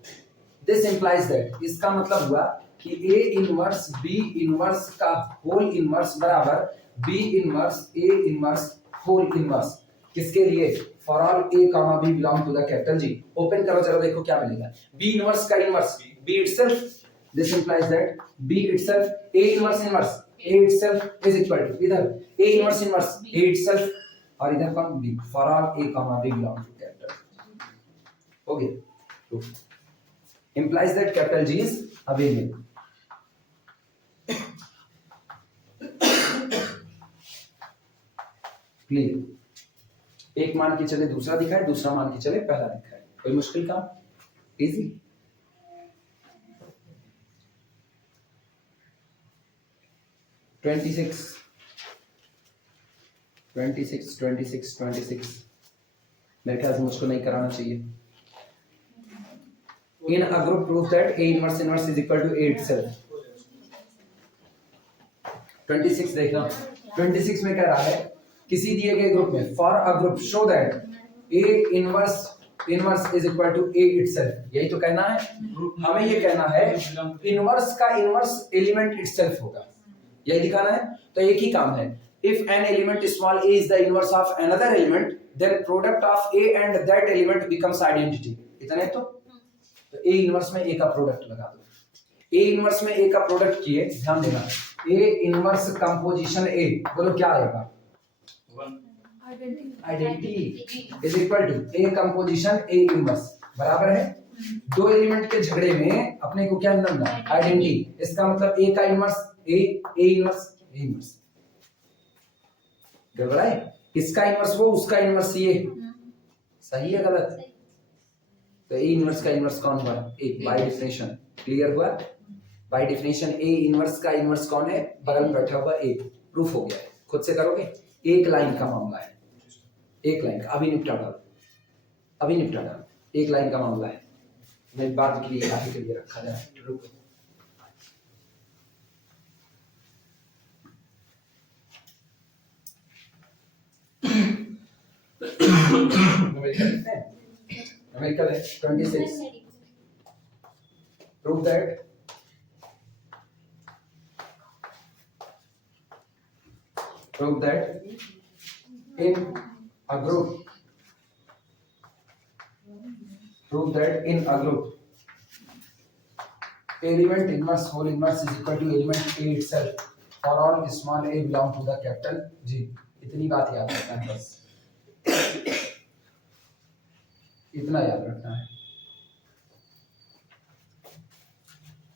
दिस इंप्लाइज दैट, इसका मतलब हुआ कि A इनवर्स B इनवर्स का होल इनवर्स बराबर B inverse A inverse whole inverse, किसके लिए, for all A comma B belong to the capital G। Open करो जरा, देखो क्या मिलेगा, B इनवर्स का inverse B itself, this implies that B itself A inverse inverse A itself is equal to इधर A inverse inverse A itself, और इधर कौन B, for all A comma B belong to capital। हो गया, implies that capital G is abelian। Clear? एक मान के चले दूसरा दिखाए, दूसरा मान के चले पहला दिखाए, कोई मुश्किल काम, इजी। 26 मेरे ख्याल से मुझको नहीं कराना चाहिए. In a group prove that A inverse is equal to A itself. 26 देखना. 26 में कह रहा है किसी दिए गए ग्रुप में for a group show that A inverse is equal to A itself. यही तो कहना है. हमें ये कहना है इनवर्स का इनवर्स एलिमेंट itself होगा. यही दिखाना है. तो एक ही काम है. If an element small a is the inverse of another element, then product of A and that element becomes identity. इतना है तो A इनवर्स में A का प्रोडक्ट लगा दो. A इनवर्स में A का प्रोडक्ट किए, ध्यान देना. A इनवर्स कंपोजिशन A, बोलो क्या आएगा? Identity is equal to A composition A inverse बराबर है. दो एलिमेंट के झगड़े में अपने को क्या मिलना? आइडेंटिटी. इसका मतलब A का इनवर्स A इनवर्स गड़बड़ा है. इसका इनवर्स वो, उसका इनवर्स ये. सही है गलत? तो A इनवर्स का इनवर्स कौन हुआ? A by definition. क्लियर हुआ? बाय डेफिनेशन A इनवर्स का इनवर्स कौन है? बगल में बैठा हुआ A. प्रूफ हो गया है. खुद से करोगे. एक लाइन का मामला है. एक लाइन का. अभी निपटा डालो. एक लाइन का मामला है. मैं बात के लिए आगे के लिए रखा जाए. रुको. Numerical है 26. Prove that in a group element inverse whole inverse is equal to element A itself for all small a belong to the capital G. इतनी बात याद रखना है. बस इतना याद रखना है.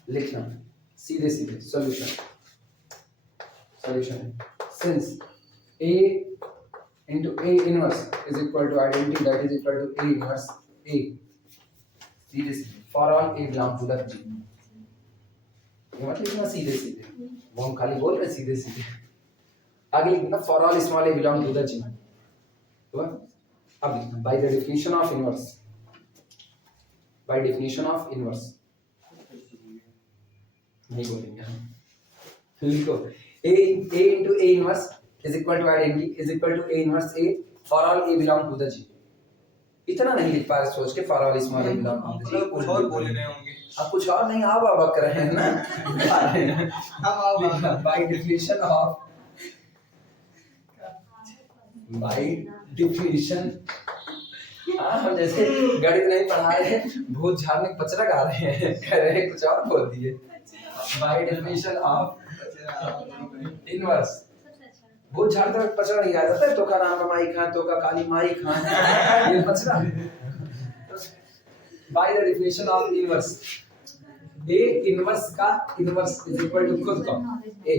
लिखना सीधे सॉल्यूशन है. Since A into A inverse is equal to identity that is equal to A inverse A. सीधे for all A belong to the G. ये मतलब इतना सीधे वो हम खाली बोल रहे सीधे आगे लिखना for all small a belong to the G. तो अब लिखना by the definition of inverse नहीं बोलेंगे हम. लिखो A into A inverse is equal to identity is equal to A inverse A for all A belong to the G. इतना नहीं लिख पा रहे सोच के for all small a belong to the G. कुछ और बोल रहे होंगे. अब कुछ और नहीं आप कर रहे हैं ना. by definition हम जैसे गणित नहीं पढ़ा रहे हैं, भूत झाड़ने पचरा गा रहे हैं, कह रहे हैं कुछ और बोल दिए. by definition of inverse भूत झाड़ते वक्त पचरा नहीं आ जाता है. तो का नाम माई खान, तो का काली माई खान, ये पचरा. by the definition of inverse A inverse का इनवर्स इज इक्वल टू खुद का A.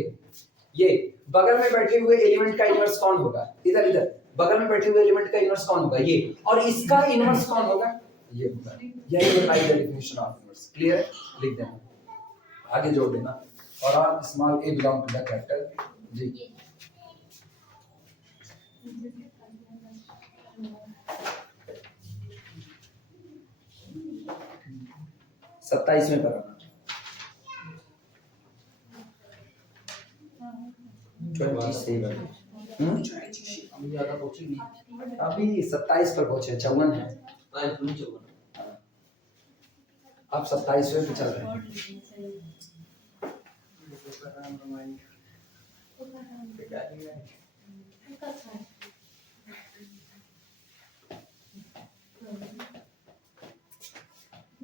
ये बगल में बैठे हुए एलिमेंट का इनवर्स कौन होगा? इधर बगल में बैठे हुए एलिमेंट का इनवर्स कौन होगा? ये. और इसका इनवर्स कौन होगा? ये होगा. यही है by the definition of inverse. Clear है? लिख देना, आगे जोड़ देना. और all small a belong to the capital G. सत्ताईस में कराना. 27 अभी 27 पर पहुंचे. 54 है. अब 27वें पे चल रहे हैं.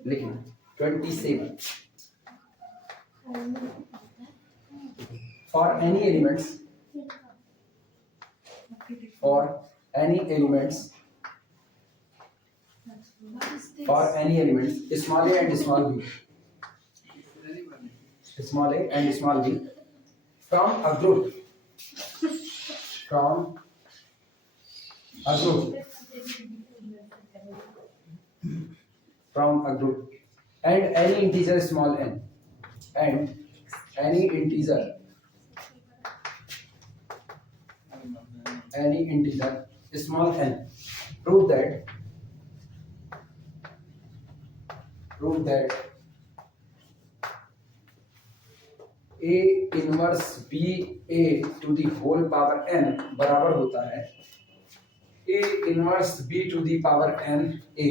लिखना 27 for any elements small a and small b from a group and any integer small n any integer small n, prove that a inverse b a to the whole power n बराबर होता है a inverse b to the power n a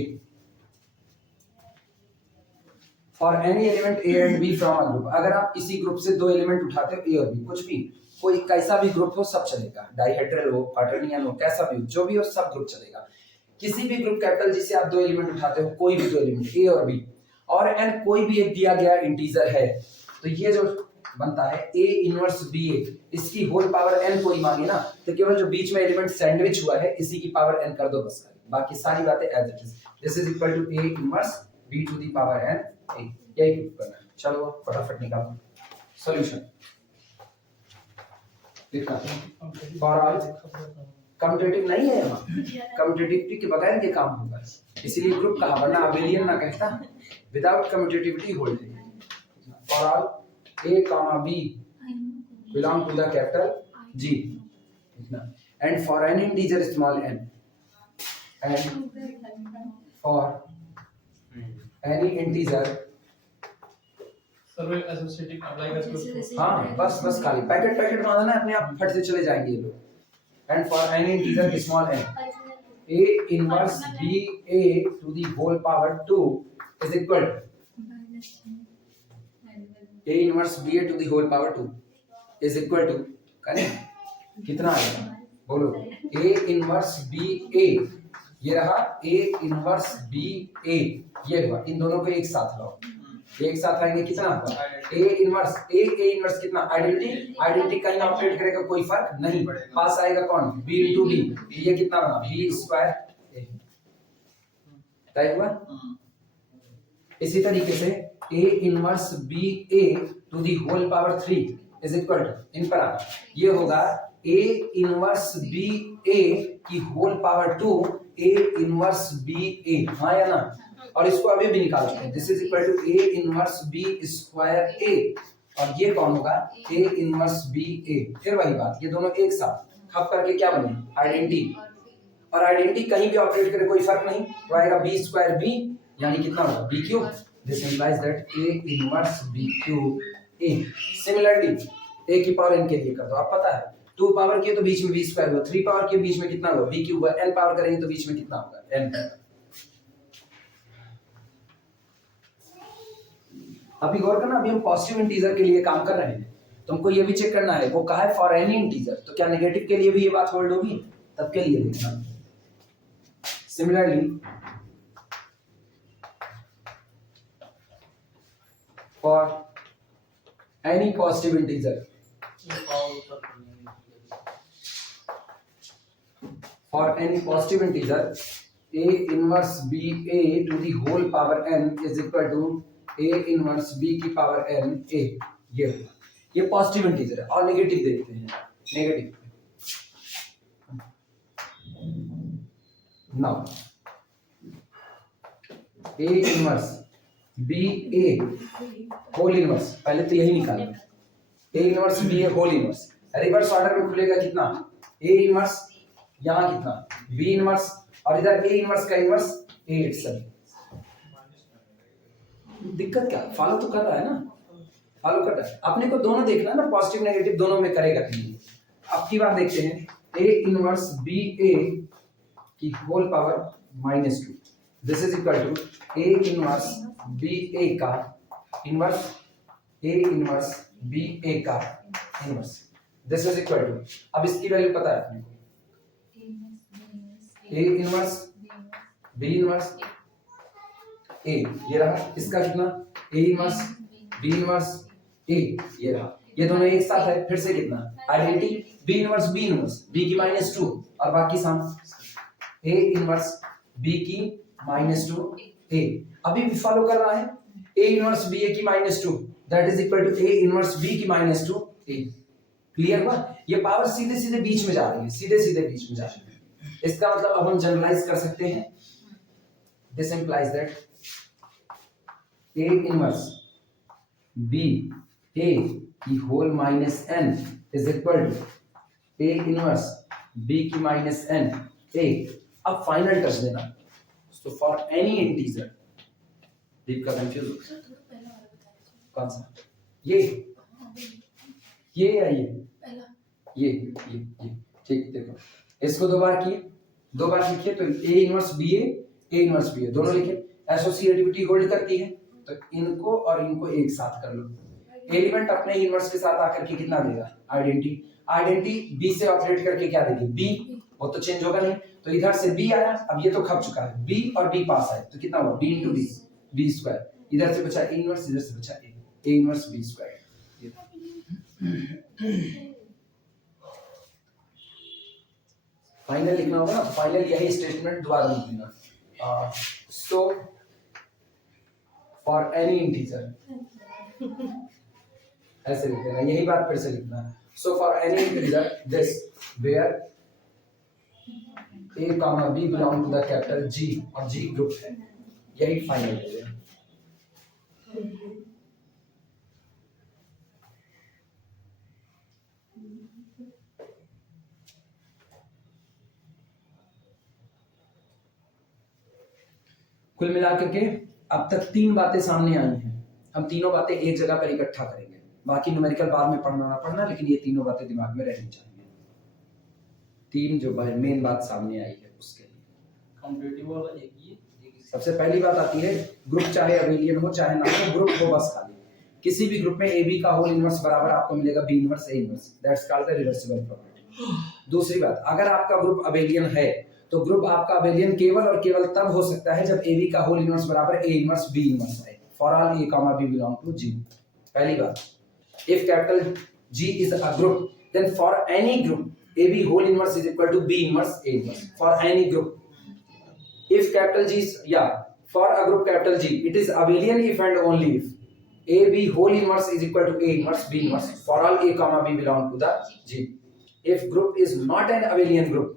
for any element a and b from a group. अगर आप इसी group से दो element उठाते हो a और b, कुछ भी कोई कैसा भी ग्रुप हो सब चलेगा, डाइहेड्रल हो, क्वाटर्नियन हो, कैसा भी हो, जो भी हो सब ग्रुप चलेगा। किसी भी ग्रुप कैपिटल जिससे आप दो एलिमेंट उठाते हो, कोई भी दो एलिमेंट a और b और n कोई भी एक दिया गया इंटीजर है, तो ये जो बनता है a इनवर्स ba, इसकी होल पावर n कोई मांगे ना, तो केवल जो बीच में एलिमेंट सैंडविच हुआ है इसी की पावर n कर दो बस, बाकी सारी बातें as it is. This is equal to a inverse b to the power n a। यही प्रूव करना है। चलो फटाफट निकालो सॉल्यूशन। लिखना फॉर ऑल कम्यूटेटिव नहीं है, यहाँ कम्यूटेटिविटी के बगैर ये काम होगा, इसीलिए ग्रुप कहा, वरना अबेलियन ना कहता। Without commutativity hold for all a comma b belong to the capital G and for an integer small n and for any integer survey associative apply कर सकते। हाँ बस खाली पैकेट बांधना है, अपने आप फट से चले जाएंगे ये लोग। And for any integer small n a inverse b a to the whole power 2 is equal a inverse b a to the whole power 2 is equal to कितना आएगा बोलो, a इनवर्स b a, ये रहा a inverse b a, ये हुआ, इन दोनों को एक साथ लाओ, एक साथ आएंगे कितना हुआ a इनवर्स कितना, आइडेंटिटी कहीं ऑपरेट करेगा कोई फर्क नहीं, पास आएगा कौन b into b, ये कितना बना b स्क्वायर a, तय हुआ। इसी तरीके से a inverse b a to the whole power 3 is equal to, इन पर आना, ये होगा a इनवर्स b a की whole power 2 a inverse b a, हाँ या ना, और इसको अभी भी निकाल सकते हैं। This is equal to a inverse b स्क्वायर a, और ये कौन होगा a इनवर्स b a, फिर वही बात, ये दोनों एक साथ खप करके क्या बने आइडेंटिटी, और आइडेंटिटी कहीं भी ऑपरेट करे कोई फर्क नहीं, तो आएगा b स्क्वायर b, यानी कितना होगा b cube. This implies that a inverse b cube a। Similarly a की पावर n के लिए कर दो, आप पता है 2 पावर के तो बीच में b स्क्वायर होगा, 3 पावर के बीच में कितना होगा b क्यूब, n पावर करेंगे तो बीच में कितना होगा n। अभी गौर करना, अभी हम पॉजिटिव इंटीजर के लिए काम कर रहे हैं, तुमको ये भी चेक करना है, वो कहा है फॉर एनी इंटीजर, तो क्या नेगेटिव के लिए भी ये बात होल्ड होगी, तब के लिए देखना। Similarly for any positive integer, for any positive integer a inverse b a to the whole power n is equal to a inverse b की पावर n a, ये पॉजिटिव इंटीजर है। और नेगेटिव देखते हैं, negative now a inverse b a whole inverse, पहले तो यही निकालना, a inverse b a whole inverse, reverse order में खुलेगा कितना a इनवर्स, यहाँ कितना b इनवर्स, और इधर a इनवर्स का इनवर्स a इटसेल्फ। दिक्कत क्या, फॉलो तो कर रहा है ना, फॉलो कर रहा है, अपने को दोनों देखना है ना, पॉजिटिव नेगेटिव दोनों में करेगा कि नहीं। अब की बात देखते हैं a इनवर्स b a की whole power -2, this is equal to a inverse b a का inverse, a inverse b a का inverse, this is equal to, अब इसकी वैल्यू पता है अपने को, a inverse b inverse a, ये रहा, इसका कितना a inverse b inverse a, ये रहा, ये दोनों एक साथ है, फिर से कितना आइडेंटिटी b इनवर्स b की -2 और बाकी सम a इनवर्स b की -2 a। अभी भी फॉलो कर रहा है a इनवर्स b a की -2 that is equal to a inverse b की -2 a। क्लियर हुआ, ये पावर सीधे सीधे बीच में जा रही है, सीधे सीधे बीच में जा रही है। इसका मतलब अब हम जनरलाइज कर सकते हैं, this implies that a inverse b a की whole -n is equal to a inverse b की माइनस n a। अब फाइनल टच देना, तो फॉर एनी इंटीजर, दीप का कंफ्यूज हो सर थोड़ा पहला वाला बता दीजिए। कौन सा, ये या ये, पहला ये ठीक। देखो इसको दो बार लिखिए तो a inverse ba, a inverse ba दोनों लिखे। एसोसिएटिविटी होल्ड करती है, तो इनको और इनको एक साथ कर लो। एलिमेंट अपने इनवर्स के साथ आकर के कितना देगा, आइडेंटिटी b से ऑपरेट करके क्या देगी, b, वो तो चेंज होगा नहीं, तो इधर से b आया, अब ये तो खप चुका है, b और b पास आए तो कितना हुआ, b into b, b square, इधर से बचा a इनवर्स, इधर से बचा a inverse b square. Final लिखना होगा ना, फाइनल यही स्टेटमेंट दोबारा लिख देना। सो फॉर एनी इंटीजर, ऐसे लिख देना, यही बात फिर से लिखना। So for any integer this where a comma b belong to the capital G और G ग्रुप है, यही फाइनल हो गया। कुल मिलाकर के अब तक 3 बातें सामने आई हैं, हम तीनों बातें एक जगह पर इकट्ठा करेंगे, बाकी न्यूमेरिकल बाद में पढ़ना ना पढ़ना, लेकिन ये तीनों बातें दिमाग में रहनी चाहिए। 3 जो मेन बात सामने आई है उसके लिए कॉम्पिटिटिव वाला एक ही सबसे पहली बात आती है, ग्रुप चाहे अबेलियन हो चाहे ना हो, ग्रुप हो बस खाली। किसी भी ग्रुप में ए बी का होल इनवर्स बराबर आपको मिलेगा B inverse A inverse, that's called the reversible property. दूसरी बात, अगर आपका ग्रुप अबेलियन है तो ग्रुप आपका अबेलियन केवल और केवल तब हो सकता है जब ए बी का होल इनवर्स बराबर ए इनवर्स बी इनवर्स है, for all A comma B belong to G. पहली बात, if capital G is a group then for any group A B whole inverse is equal to B inverse A inverse, for any group. If capital G is, for a group capital G, it is abelian if and only if A B whole inverse is equal to A inverse B inverse for all A comma B belong to the G. If group is not an abelian group,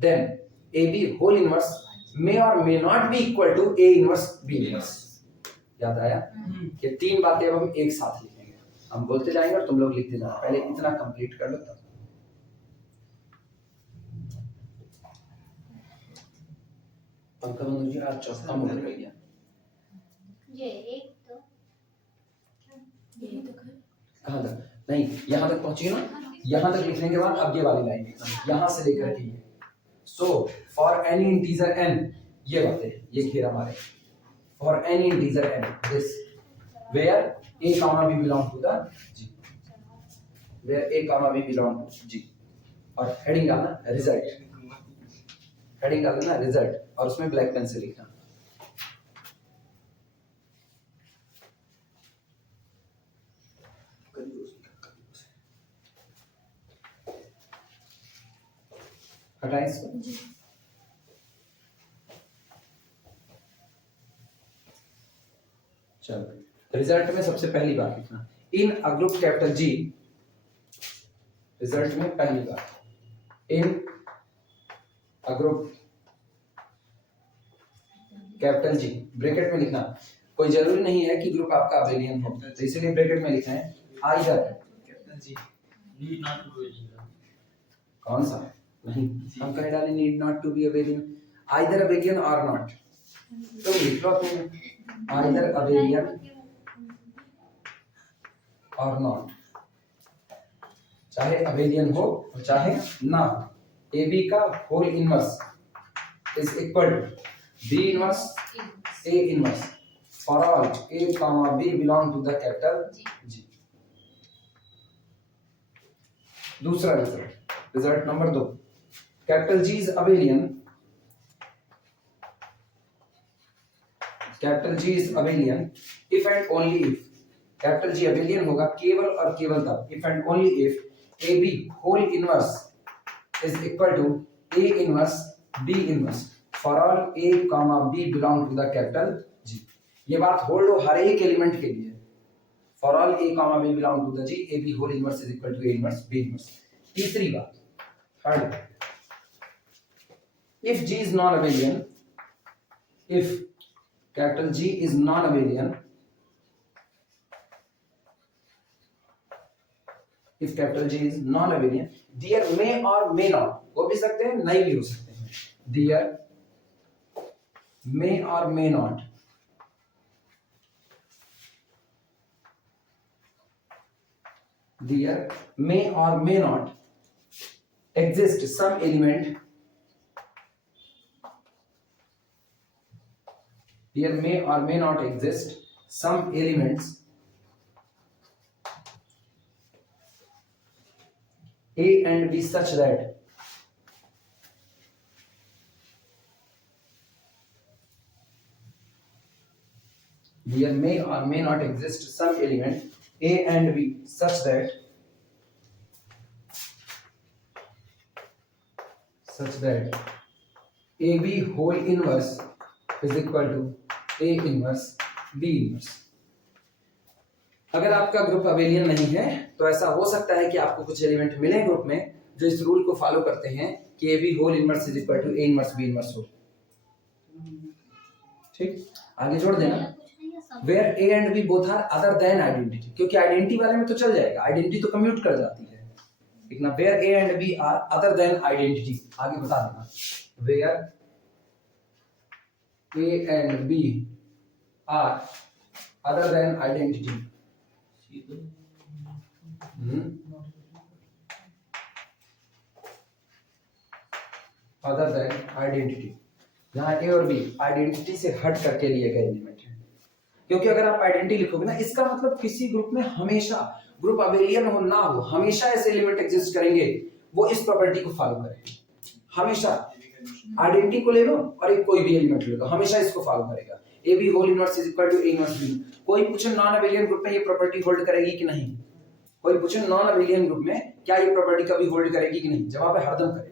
then A B whole inverse may or may not be equal to A inverse B inverse. याद आया? ये 3 बातें अब हम एक साथ लिखेंगे, हम बोलते जाएंगे और तुम लोग लिखते जाना, पहले इतना कंप्लीट कर लो तब। पंकज जी आज चौथा मोड़ रह गया, ये एक तो यही तक है। कहाँ तक, नहीं यहाँ तक पहुंची ना, यहाँ तक लिखने के बाद अब ये वाली लाइन लिखना, यहाँ से लेकर के ये। So for any integer n, ये बातें ये घेरा हमारे, for any integer n this where a comma b belong to the g, where a comma b belong to g, और हेडिंग डालना रिजल्ट, हेडिंग डाल देना रिजल्ट, और उसमें ब्लैक पेन से लिखना। हटाएं इसको। चलो रिजल्ट में सबसे पहली बात लिखना, in a group capital G, result में पहली बात, in a group capital G, bracket में लिखना, कोई जरूरी नहीं है कि ग्रुप आपका अबेलियन हो, तो इसलिए ब्रैकेट में लिखना है either capital G need not to be, कौन सा नहीं, हम कह डालें need not to be abelian, either abelian और नॉट, तो लिख लो अपने आइदर अबेलियन और नॉट, चाहे अबेलियन हो और चाहे ना हो, ए बी का whole inverse is equal to B inverse A inverse for all A comma B belong to the capital G. दूसरा result, result number 2, capital G is abelian, capital G is abelian if and only if, capital G abelian होगा केवल और केवल तब, if and only if AB whole inverse is equal to A inverse B inverse for all A comma B belong to the capital G। ये बात hold हो हर एक element के लिए, for all A comma B belong to the G, A B whole inverse is equal to A inverse B inverse। तीसरी बात, third, if G is non-abelian, if capital G is non-abelian, if capital G is non abelian, there may और may not हो भी सकते हैं, नहीं भी हो सकते हैं, देयर मे और may not there may or may not exist some element, there may or may not exist some elements A and B such that there may or may not exist some element A and B such that AB whole inverse is equal to A inverse B inverse। अगर आपका group abelian नहीं है तो ऐसा हो सकता है कि आपको कुछ एलिमेंट मिले ग्रुप में जो इस रूल को फॉलो करते हैं कि AB whole inverse is equal to A inverse B inverse हो। ठीक, आगे जोड़ देना where A and B both are other than identity, क्योंकि आइडेंटिटी वाले में तो चल जाएगा, आइडेंटिटी तो कम्यूट कर जाती है, ठीक ना। where A and B are other than identity, आगे बता देना where A and B are other than identity, other than identity, जहां A और B आइडेंटिटी से हट करके लिए गए एलिमेंट हैं। क्योंकि अगर आप आइडेंटिटी लिखोगे ना, इसका मतलब किसी ग्रुप में हमेशा, ग्रुप अबेलियन हो ना हो, हमेशा ऐसे एलिमेंट एग्जिस्ट करेंगे वो इस प्रॉपर्टी को फॉलो करेंगे। हमेशा आइडेंटिटी को ले लो और एक कोई भी एलिमेंट ले लो, हमेशा इसको फॉलो करेगा। A B whole inverse is equal to A inverse B. कोई पूछे नॉन अबेलियन ग्रुप में ये प्रॉपर्टी होल्ड करेगी कि नहीं, कोई पूछे नॉन अबेलियन ग्रुप में क्या ये प्रॉपर्टी कभी होल्ड करेगी कि नहीं, जवाब है हरदम करेगी।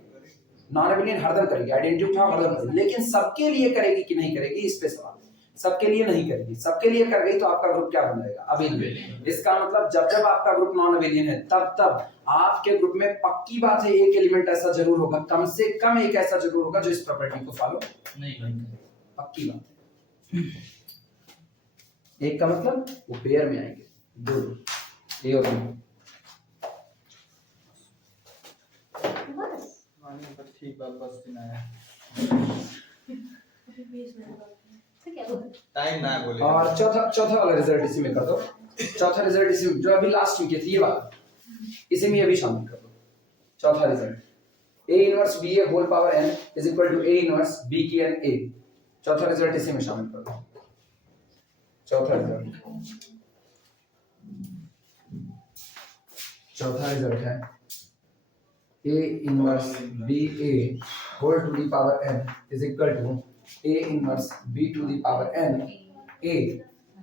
नॉन अबेलियन हरदम करेगी, आइडेंटिटी उठाओ हरदम करेगी, लेकिन सबके लिए करेगी कि नहीं करेगी इस पे सवाल। सबके लिए नहीं करेगी, सबके लिए कर गई तो आपका ग्रुप क्या बन जाएगा, अबेलियन। इसका मतलब जब जब आपका ग्रुप नॉन अबेलियन है तब तब आपके ग्रुप में पक्की बात है एक एलिमेंट ऐसा जरूर होगा, कम से कम एक ऐसा जरूर होगा जो इस प्रॉपर्टी को फॉलो नहीं करेगा, पक्की बात है। एक का मतलब वो पेयर में आएंगे, दो ए और बी। ठीक बात, बस दिन आया टाइम ना बोले। और चौथा वाला रिजल्ट इसी में कर दो। चौथा रिजल्ट इसी में, जो अभी लास्ट में किया था ये वाला, इसी में अभी शामिल कर दो। चौथा result A inverse B A whole power n is equal to A inverse B की n A। चौथा रिजल्ट इसी में शामिल कर दो। चौथा रिजल्ट है A inverse B A whole to the power n is equal to A inverse B to the power n A।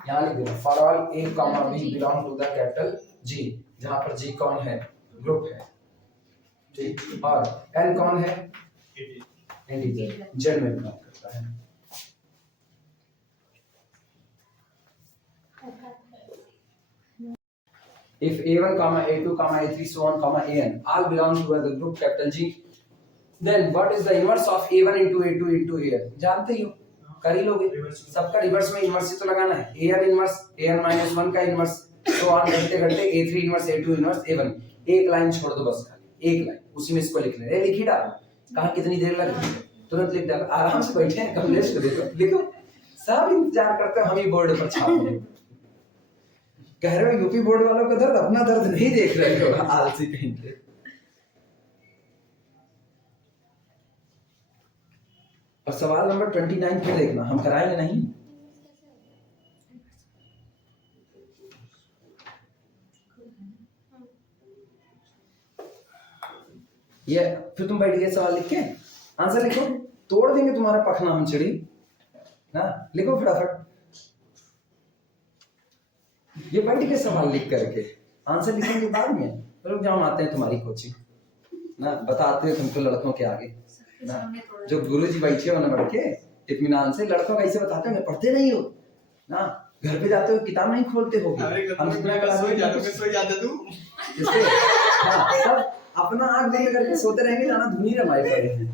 यहाँ लिख देना for all A comma B belong to the capital G, जहां पर G कौन है, group है, ठीक, और n कौन है, इंटीजर, Z में बिलोंग करता है। If A1, A2, A3, so on, An all belong to the group capital G, then what is the inverse of A1 into A2 into An? जानते ही हो, कर ही लोगे, सबका रिवर्स में इनवर्स ही तो लगाना है। An इनवर्स An माइनस 1 का इनवर्स, so on घंटे घंटे A3 inverse A2 inverse A1। एक लाइन छोड़ दो बस, खाली एक लाइन, उसी में इसको लिख ले। लिख ही डालो, कहाँ कितनी देर लगी, तुरंत लिख डालो, आराम से बैठे हैं, कमलेश को देखो, लिखो, सब इंतजार करते हैं हम ही बोर्ड पर छाप दें। कह रहे हो यूपी बोर्ड वालों का दर्द, अपना दर्द नहीं देख रहे हो, आलसी कहीं के। और सवाल नंबर 29 फिर देखना, हम कराएंगे नहीं। ये फिर तुम बैठ गए सवाल लिख के, आंसर लिखो, तोड़ देंगे तुम्हारा पखना हम चिड़ी ना, लिखो फटाफट। ये बैठ के सवाल लिख करके आंसर लिखेंगे बाद में, रुक जाओ, आते हैं तुम्हारी कोचिंग ना, बताते हैं तुमको लड़कों के आगे ना, जो गुरुजी बैठे हो ना बैठ के इत्मीनान से, लड़कों का ऐसे बताते हो, पढ़ते नहीं हो ना, घर पे जाते हो किताब नहीं खोलते हो, हम जितना क्लास में सो जाते तू इससे हाँ, सब अपना आंख बंद करके सोते रहेंगे, जाना धुनी रमाए पड़े हैं।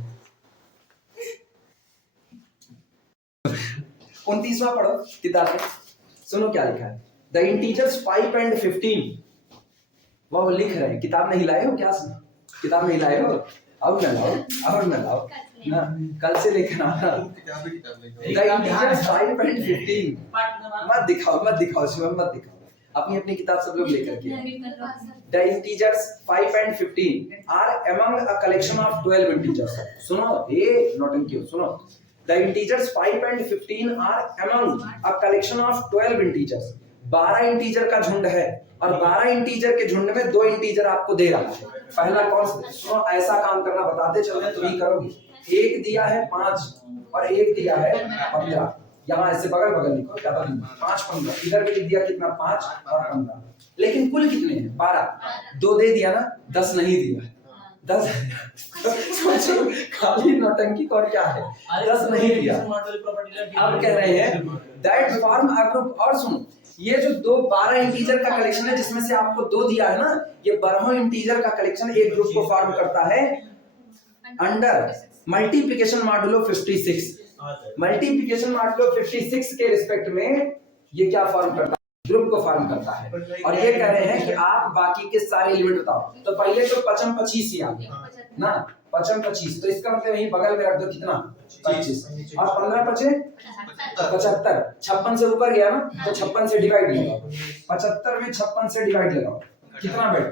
29वां पढ़ो किताब में, सुनो क्या लिखा है। The integers 5 and 15 वो लिख रहे हैं, किताब नहीं लाए हो क्या? किताब नहीं लाए हो? और न लाओ, और न लाओ ना, कल से लेकर आना। किताब लेके इंटीजर्स 5.15 मत दिखाओ शिवम, मत दिखाओ, अपनी अपनी किताब सब लोग लेकर के। The integers 5 and 15 are among a collection of 12 integers. सुनो, ये नौटंकी हो, सुनो। The integers 5 and 15 are among a collection of 12 integers. 12 integer का झुंड है और 12 इंटीजर के झुंड में 2 इंटीजर आपको दे रहा है। पहला कौन सा? सुनो, ऐसा काम करना बताते चल रहे हैं, तुम ही करोगे। एक दिया है 5 और एक दिया है 15। यहाँ ऐसे बगल बगल लिखो, क्या 5 15, इधर भी लिख दिया कितना 5 और 15, लेकिन कुल कितने हैं? 12। 2 दे दिया ना, 10 नहीं दिया। 10 खाली नौटंकी और क्या है, 10 नहीं दिया। अब कह रहे हैं दैट फॉर्म अ ग्रुप। और सुनो, ये जो 12 इंटीजर का कलेक्शन है जिसमें से आपको 2 दिया है ना, ये 12 इंटीजर का कलेक्शन एक ग्रुप को फॉर्म करता है under multiplication modulo 56। Multiplication modulo 56 के रिस्पेक्ट में ये क्या फॉर्म करता है? ग्रुप को फॉर्म करता है। और ये कह रहे हैं कि आप बाकी के सारे एलिमेंट बताओ। तो पहले तो 55 25 ही आ गया ना, 55 25, तो इसका मतलब यही बगल में रख दो कितना 25, और 15 25 75। 56 से ऊपर गया ना, तो 56 से डिवाइड लगाओ, 75 में 56 से डिवाइड लगाओ, कितना बैठ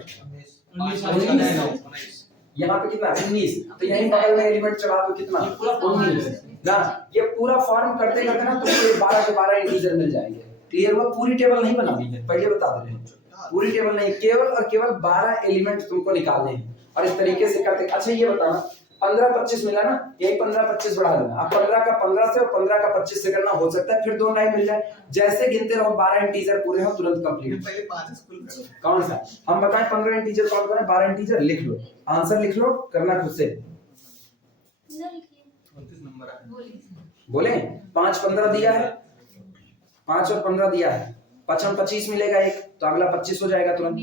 19। यहाँ पे कितना 19, तो यही बगल में एलिमेंट चढ़ा दो कितना 19 ना। ये पूरा फॉर्म करते करते ना तुमको 12 के 12 इंटीजर मिल जाएंगे। क्लियर हुआ? पूरी टेबल नहीं बनानी है, पहले बता दे रहे हैं, पूरी टेबल नहीं, केवल और केवल 12 एलिमेंट तुमको निकालने हैं। और इस तरीके से करते। अच्छा ये बताना, 15 25 मिला ना, यही 15 25 बढ़ा देना। अब 15 का 15 से और 15 का 25 से करना, हो सकता है फिर 2 टाइम मिल जाए। जैसे गिनते रहो 12 इंटीजर पूरे हो, तुरंत कंप्लीट। पहले 5 स्कूल करो। कौन सा? हम बताएं 15 इंटीजर कौन कौन है? 12 इंटीजर लिख लो, आंसर लिख लो, करना खुद से। 29 नंबर है। बोले 5 15 दिया है, 5 और 15 दिया है, 55 25 मिलेगा एक, तो अगला 25 हो जाएगा तुरंत,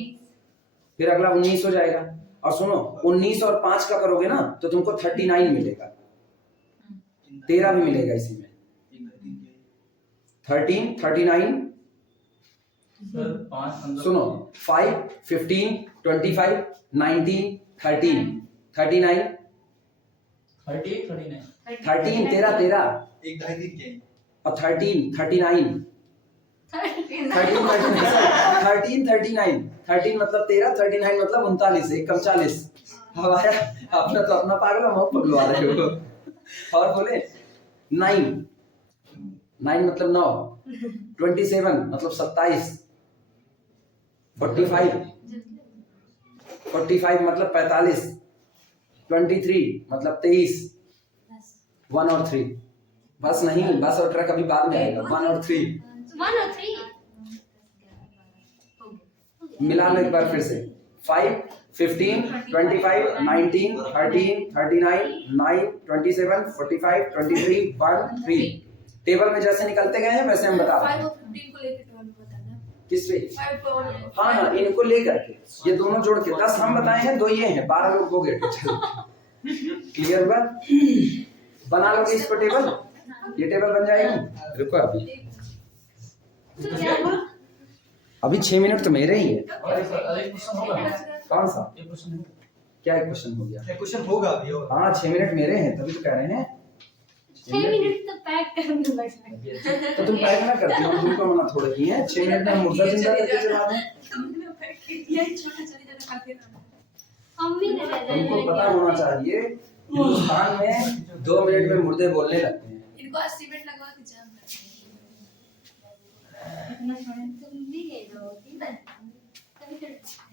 फिर अगला 19 हो जाएगा। और सुनो, 19 और 5 का करोगे ना तो तुमको 39 मिलेगा, 13 भी मिलेगा इसी में, 13 39। सुनो 5 15 25 19 13 39 13 13 एक ढाई दिन के और 13 39 13 मतलब 13, 39 मतलब 39, एक कम 40। अब आया अपना, तो अपना पागल हम पगलवा रहे हो। और बोले 9 मतलब 9, 27 मतलब 27, 45 मतलब 45, 23 मतलब 23, 1 और 3। बस नहीं, बस और ट्रक अभी बाद में आएगा। 1 और 3 मिला लो एक बार फिर से। 5 15 25 19 13 39 9 27 45 23 1 3। टेबल में जैसे निकलते गए हैं वैसे हम बता रहे हैं। 5 और 15 को लेकर 12 बताना। किस पे? 5 को और हाँ हाँ, इनको लेकर के ये दोनों जोड़ के 10 हम बताए हैं, 2 ये हैं, 12 लोग हो गए। क्लियर हुआ? बना लोगे इस पर टेबल, ये टेबल बन जाएगी। रुको अभी 6 मिनट तो मेरे ही है। कौन सा? क्या एक क्वेश्चन हो गया? क्वेश्चन होगा अभी और। हाँ 6 मिनट मेरे हैं, तभी तो कह रहे हैं। 6 मिनट तो पैक करने लगेगा। तो तुम पैक ना करती हो, तुमको मना थोड़ा की है। 6 मिनट में हम मुर्दा जिंदा करके चला दें। मम्मी ने तुमको पता होना चाहिए हिंदुस्तान में 2 मिनट में मुर्दे बोलने लगते हैं। इनको 80 मिनट लगवा के जाम तुम भी ले लो,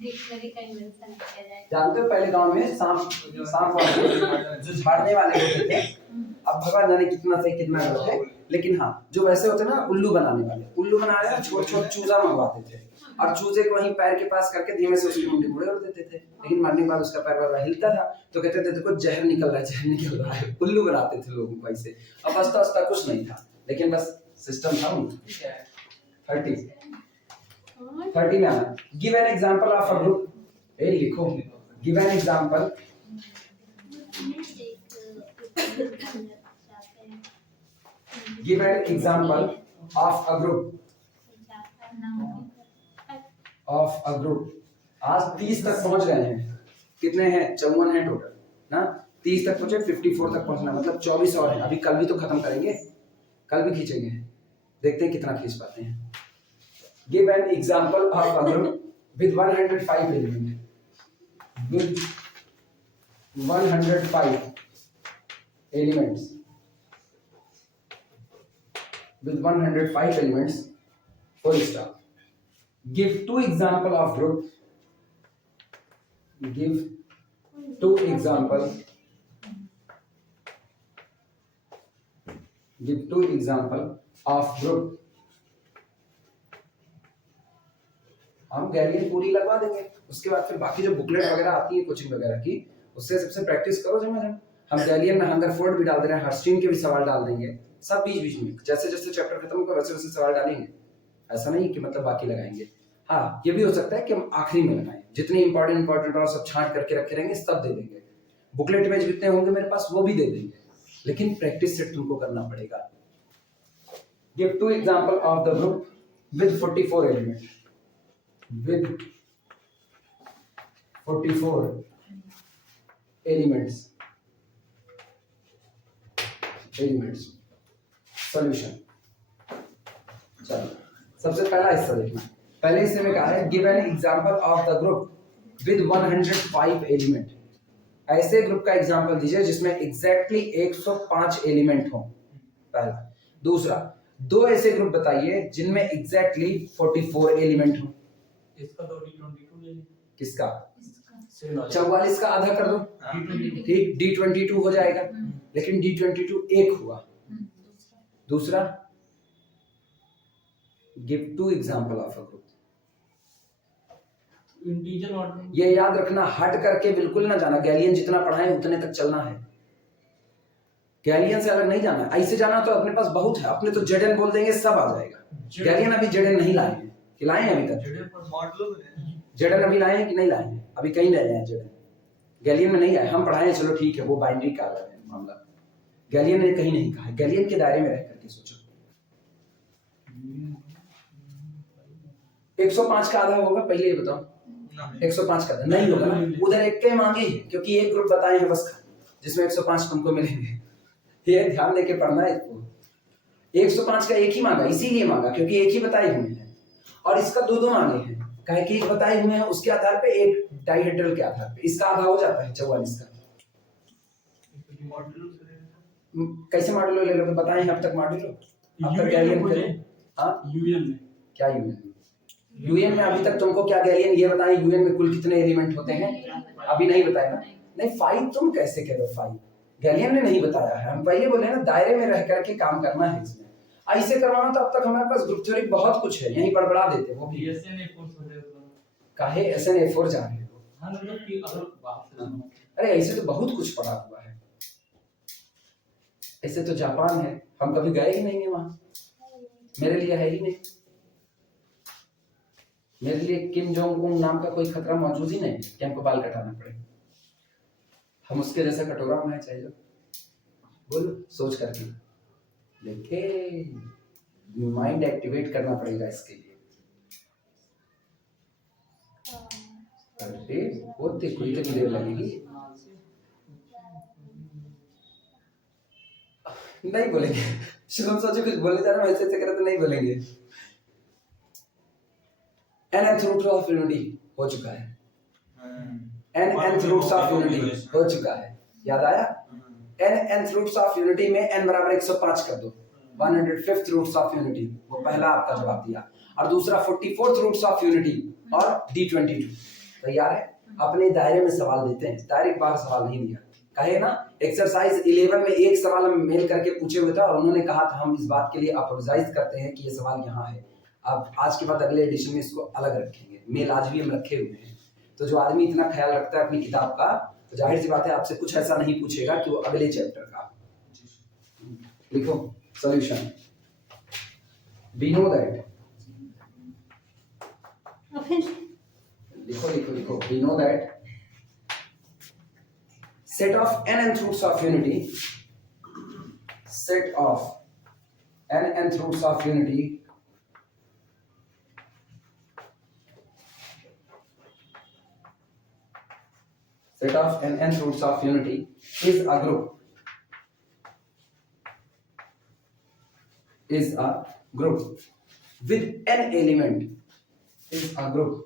डिक्शनरी कन्वेंशन किया जाए। जानते हो पहले गांव में सांप वाले जो झाड़ने वाले होते थे, अब भगवान जाने कितना सही कितना गलत है, लेकिन हाँ जो वैसे होते ना उल्लू बनाने वाले, उल्लू बना रहे छोटे छोटे चूजा मंगवाते थे और चूजे को वहीं पैर के पास करके धीमे से उसकी मुंडी मुड़े उड़ देते थे, लेकिन मरने के बाद उसका पैर वगैरह हिलता था तो कहते थे देखो जहर निकल रहा है, जहर निकल रहा है। उल्लू बनाते थे लोगों को ऐसे। अब हंसता हंसता कुछ नहीं था, लेकिन बस सिस्टम था उनका। 30 में आना। Give an example of a group. ए लिखो, give an example. Give an example of a group, of a group. आज 30 तक पहुंच गए हैं। कितने हैं? 54 हैं टोटल ना। 30 तक पहुंचे, 54 तक पहुंचना मतलब 24 और हैं। अभी कल भी तो खत्म करेंगे, कल भी खींचेंगे, देखते हैं कितना खींच पाते हैं। Give an example of a group with 105 element, with 105 elements, with 105 elements, full stop. Give two example of group. Give two example. Give two example of group. हम गैलियन पूरी लगवा देंगे, उसके बाद फिर बाकी जो बुकलेट वगैरह आती है कोचिंग वगैरह की, उससे सबसे प्रैक्टिस करो जमा। हम गैलियन में हंगरफोर्ड भी डाल दे रहे हैं, हर्स्टीन के भी सवाल डाल देंगे, सब बीच बीच में जैसे जैसे चैप्टर खत्म होगा वैसे वैसे सवाल डालेंगे। ऐसा नहीं कि मतलब बाकी लगाएंगे। हाँ, ये भी हो सकता है कि हम आखिरी में लगाएं, जितने इंपॉर्टेंट और सब छांट करके रखे रहेंगे सब दे देंगे। बुकलेट में जितने होंगे मेरे पास वो भी दे देंगे, लेकिन प्रैक्टिस सेट तुमको करना पड़ेगा। Give two example of the group with 44 element, with 44 elements. Solution. चलो सबसे पहला हिस्सा देखना। पहले हिस्से में कहा है give an example of the group with 105 element. ऐसे ग्रुप का एग्जांपल दीजिए जिसमें एग्जैक्टली 105 एलिमेंट हो, पहला। दूसरा, दो ऐसे ग्रुप बताइए जिनमें एग्जैक्टली 44 एलिमेंट हो। इसका तो D22 ले लीजिए। किसका? 44 का आधा कर दो, ठीक, D22 हो जाएगा। लेकिन D22 एक हुआ। दूसरा, give two example of a group. Integer order. ये याद रखना, हट करके बिल्कुल ना जाना। गैलियन जितना पढ़ाए उतने तक चलना है, गैलियन से अलग नहीं जाना। ऐसे जाना तो अपने पास बहुत है, अपने तो जेडन बोल देंगे सब आ जाएगा। गैलियन अभी जेडन नहीं लाए हैं, कि लाए हैं अभी तक? जेडन अभी लाए हैं कि नहीं लाए हैं? अभी कहीं नहीं लाए हैं जेडन, गैलियन में नहीं आए। हम पढ़ाए, चलो ठीक है, वो बाइनरी का अलग है मामला। गैलियन ने कहीं नहीं कहा, गैलियन के दायरे में रह करके सोचो। 105 का आधा होगा, पहले ये बताओ। 105 का आधा नहीं होगा ना, उधर एक के मांगे हैं, क्योंकि एक ग्रुप बताए हैं बस जिसमें 105 तुमको मिलेंगे। ये ध्यान देके पढ़ना है इसको। 105 का एक ही मांगा, इसीलिए मांगा क्योंकि एक ही बताए हुए हैं, और इसका दो मांगे हैं। कहे कि एक बताए हुए हैं, उसके आधार पे एक डाइहेड्रल के आधार पे इसका आधा हो जाता है 44 का। कैसे मॉडल ले लो? बताए हैं अब तक मॉडल अब तक गैलियन करे। हाँ, यूएन में क्या? यूएन में अभी तक तुमको क्या गैलियन ये बताएं, यूएन में कुल कितने एलिमेंट होते हैं? अभी नहीं बताया ना। नहीं, 5 तुम कैसे कह रहे हो? 5 गैलियन ने नहीं बताया है। हम पहले बोले ना, दायरे में रह करके काम करना है इसमें। ऐसे करवाना तो अब तक हमारे पास ग्रुप थ्योरी बहुत कुछ है, यहीं बड़बड़ा देते वो भी। काहे SNA4 जा रहे हो? हां, मतलब कि अगर बात, अरे ऐसे तो बहुत कुछ पड़ा हुआ है। ऐसे तो जापान है, हम कभी गए ही नहीं है वहां, मेरे लिए है ही नहीं। मेरे लिए किम जोंग उन नाम का कोई खतरा मौजूद ही नहीं कि हमको बाल कटाना पड़े। हम उसके जैसा कटोरा होना चाहिए। बोलो, सोच करके देखे, माइंड एक्टिवेट करना पड़ेगा इसके लिए। करते होते कोई तो देर लगेगी। नहीं बोलेंगे, शुभम सोचो कुछ बोले जा रहा हूं, ऐसे करे तो नहीं बोलेंगे। nth रूट ऑफ यूनिटी हो चुका है, nth रूट्स ऑफ यूनिटी हो चुका है, याद आया? nth रूट्स ऑफ यूनिटी में n बराबर 105 कर दो, 105th रूट्स ऑफ यूनिटी, वो पहला आपका जवाब दिया। और दूसरा 44th रूट्स ऑफ यूनिटी और D22। तैयार है? अपने दायरे में सवाल देते हैं, डायरेक्ट बाहर सवाल नहीं दिया। कहे ना, एक्सरसाइज 11 में एक सवाल हम मेल करके पूछे हुए था और उन्होंने कहा था हम इस बात के लिए अपोलोजाइज करते हैं कि ये सवाल यहाँ है। अब आज के बाद अगले एडिशन में इसको अलग रखेंगे। मेल आज भी हम रखे हुए हैं। तो जो आदमी इतना ख्याल रखता है अपनी किताब का, तो जाहिर सी बात है आपसे कुछ ऐसा नहीं पूछेगा कि वो अगले चैप्टर का। लिखो सॉल्यूशन। वी नो दैट, लिखो लिखो लिखो, we know that set of nth roots of unity, set of nth roots of unity set of n roots of unity is a group. Is a group with n element. Is a group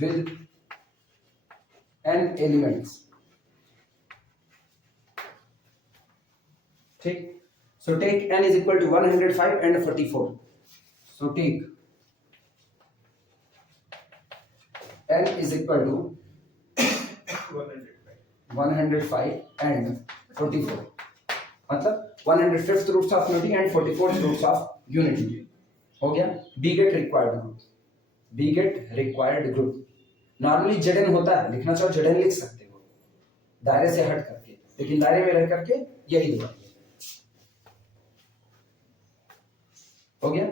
with n elements. ठीक. So take n is equal to 105 and 44. So take n is equal to 105 and 44. मतलब 105th roots of unity and 44th roots of unity. हो गया. B-get required group. B-get required group. Normally Zn होता है, लिखना चाहो Zn लिख सकते हो दायरे से हट करके, लेकिन दायरे में रह करके यही दो हो गया.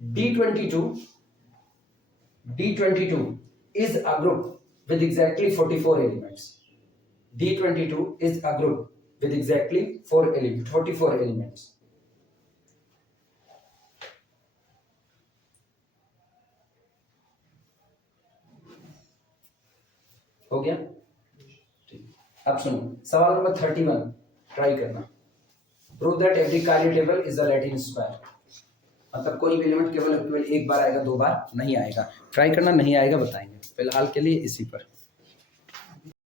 D22 is a group with exactly 44 elements. D22 is a group with exactly 44 elements. हो गया. अब सुनो सवाल नंबर 31 ट्राई करना. प्रूव दैट एवरी कार्य table is a Latin square. मतलब कोई भी एलिमेंट केवल एक बार आएगा, 2 बार नहीं आएगा. ट्राई करना, नहीं आएगा बताएंगे. फिलहाल के लिए इसी पर.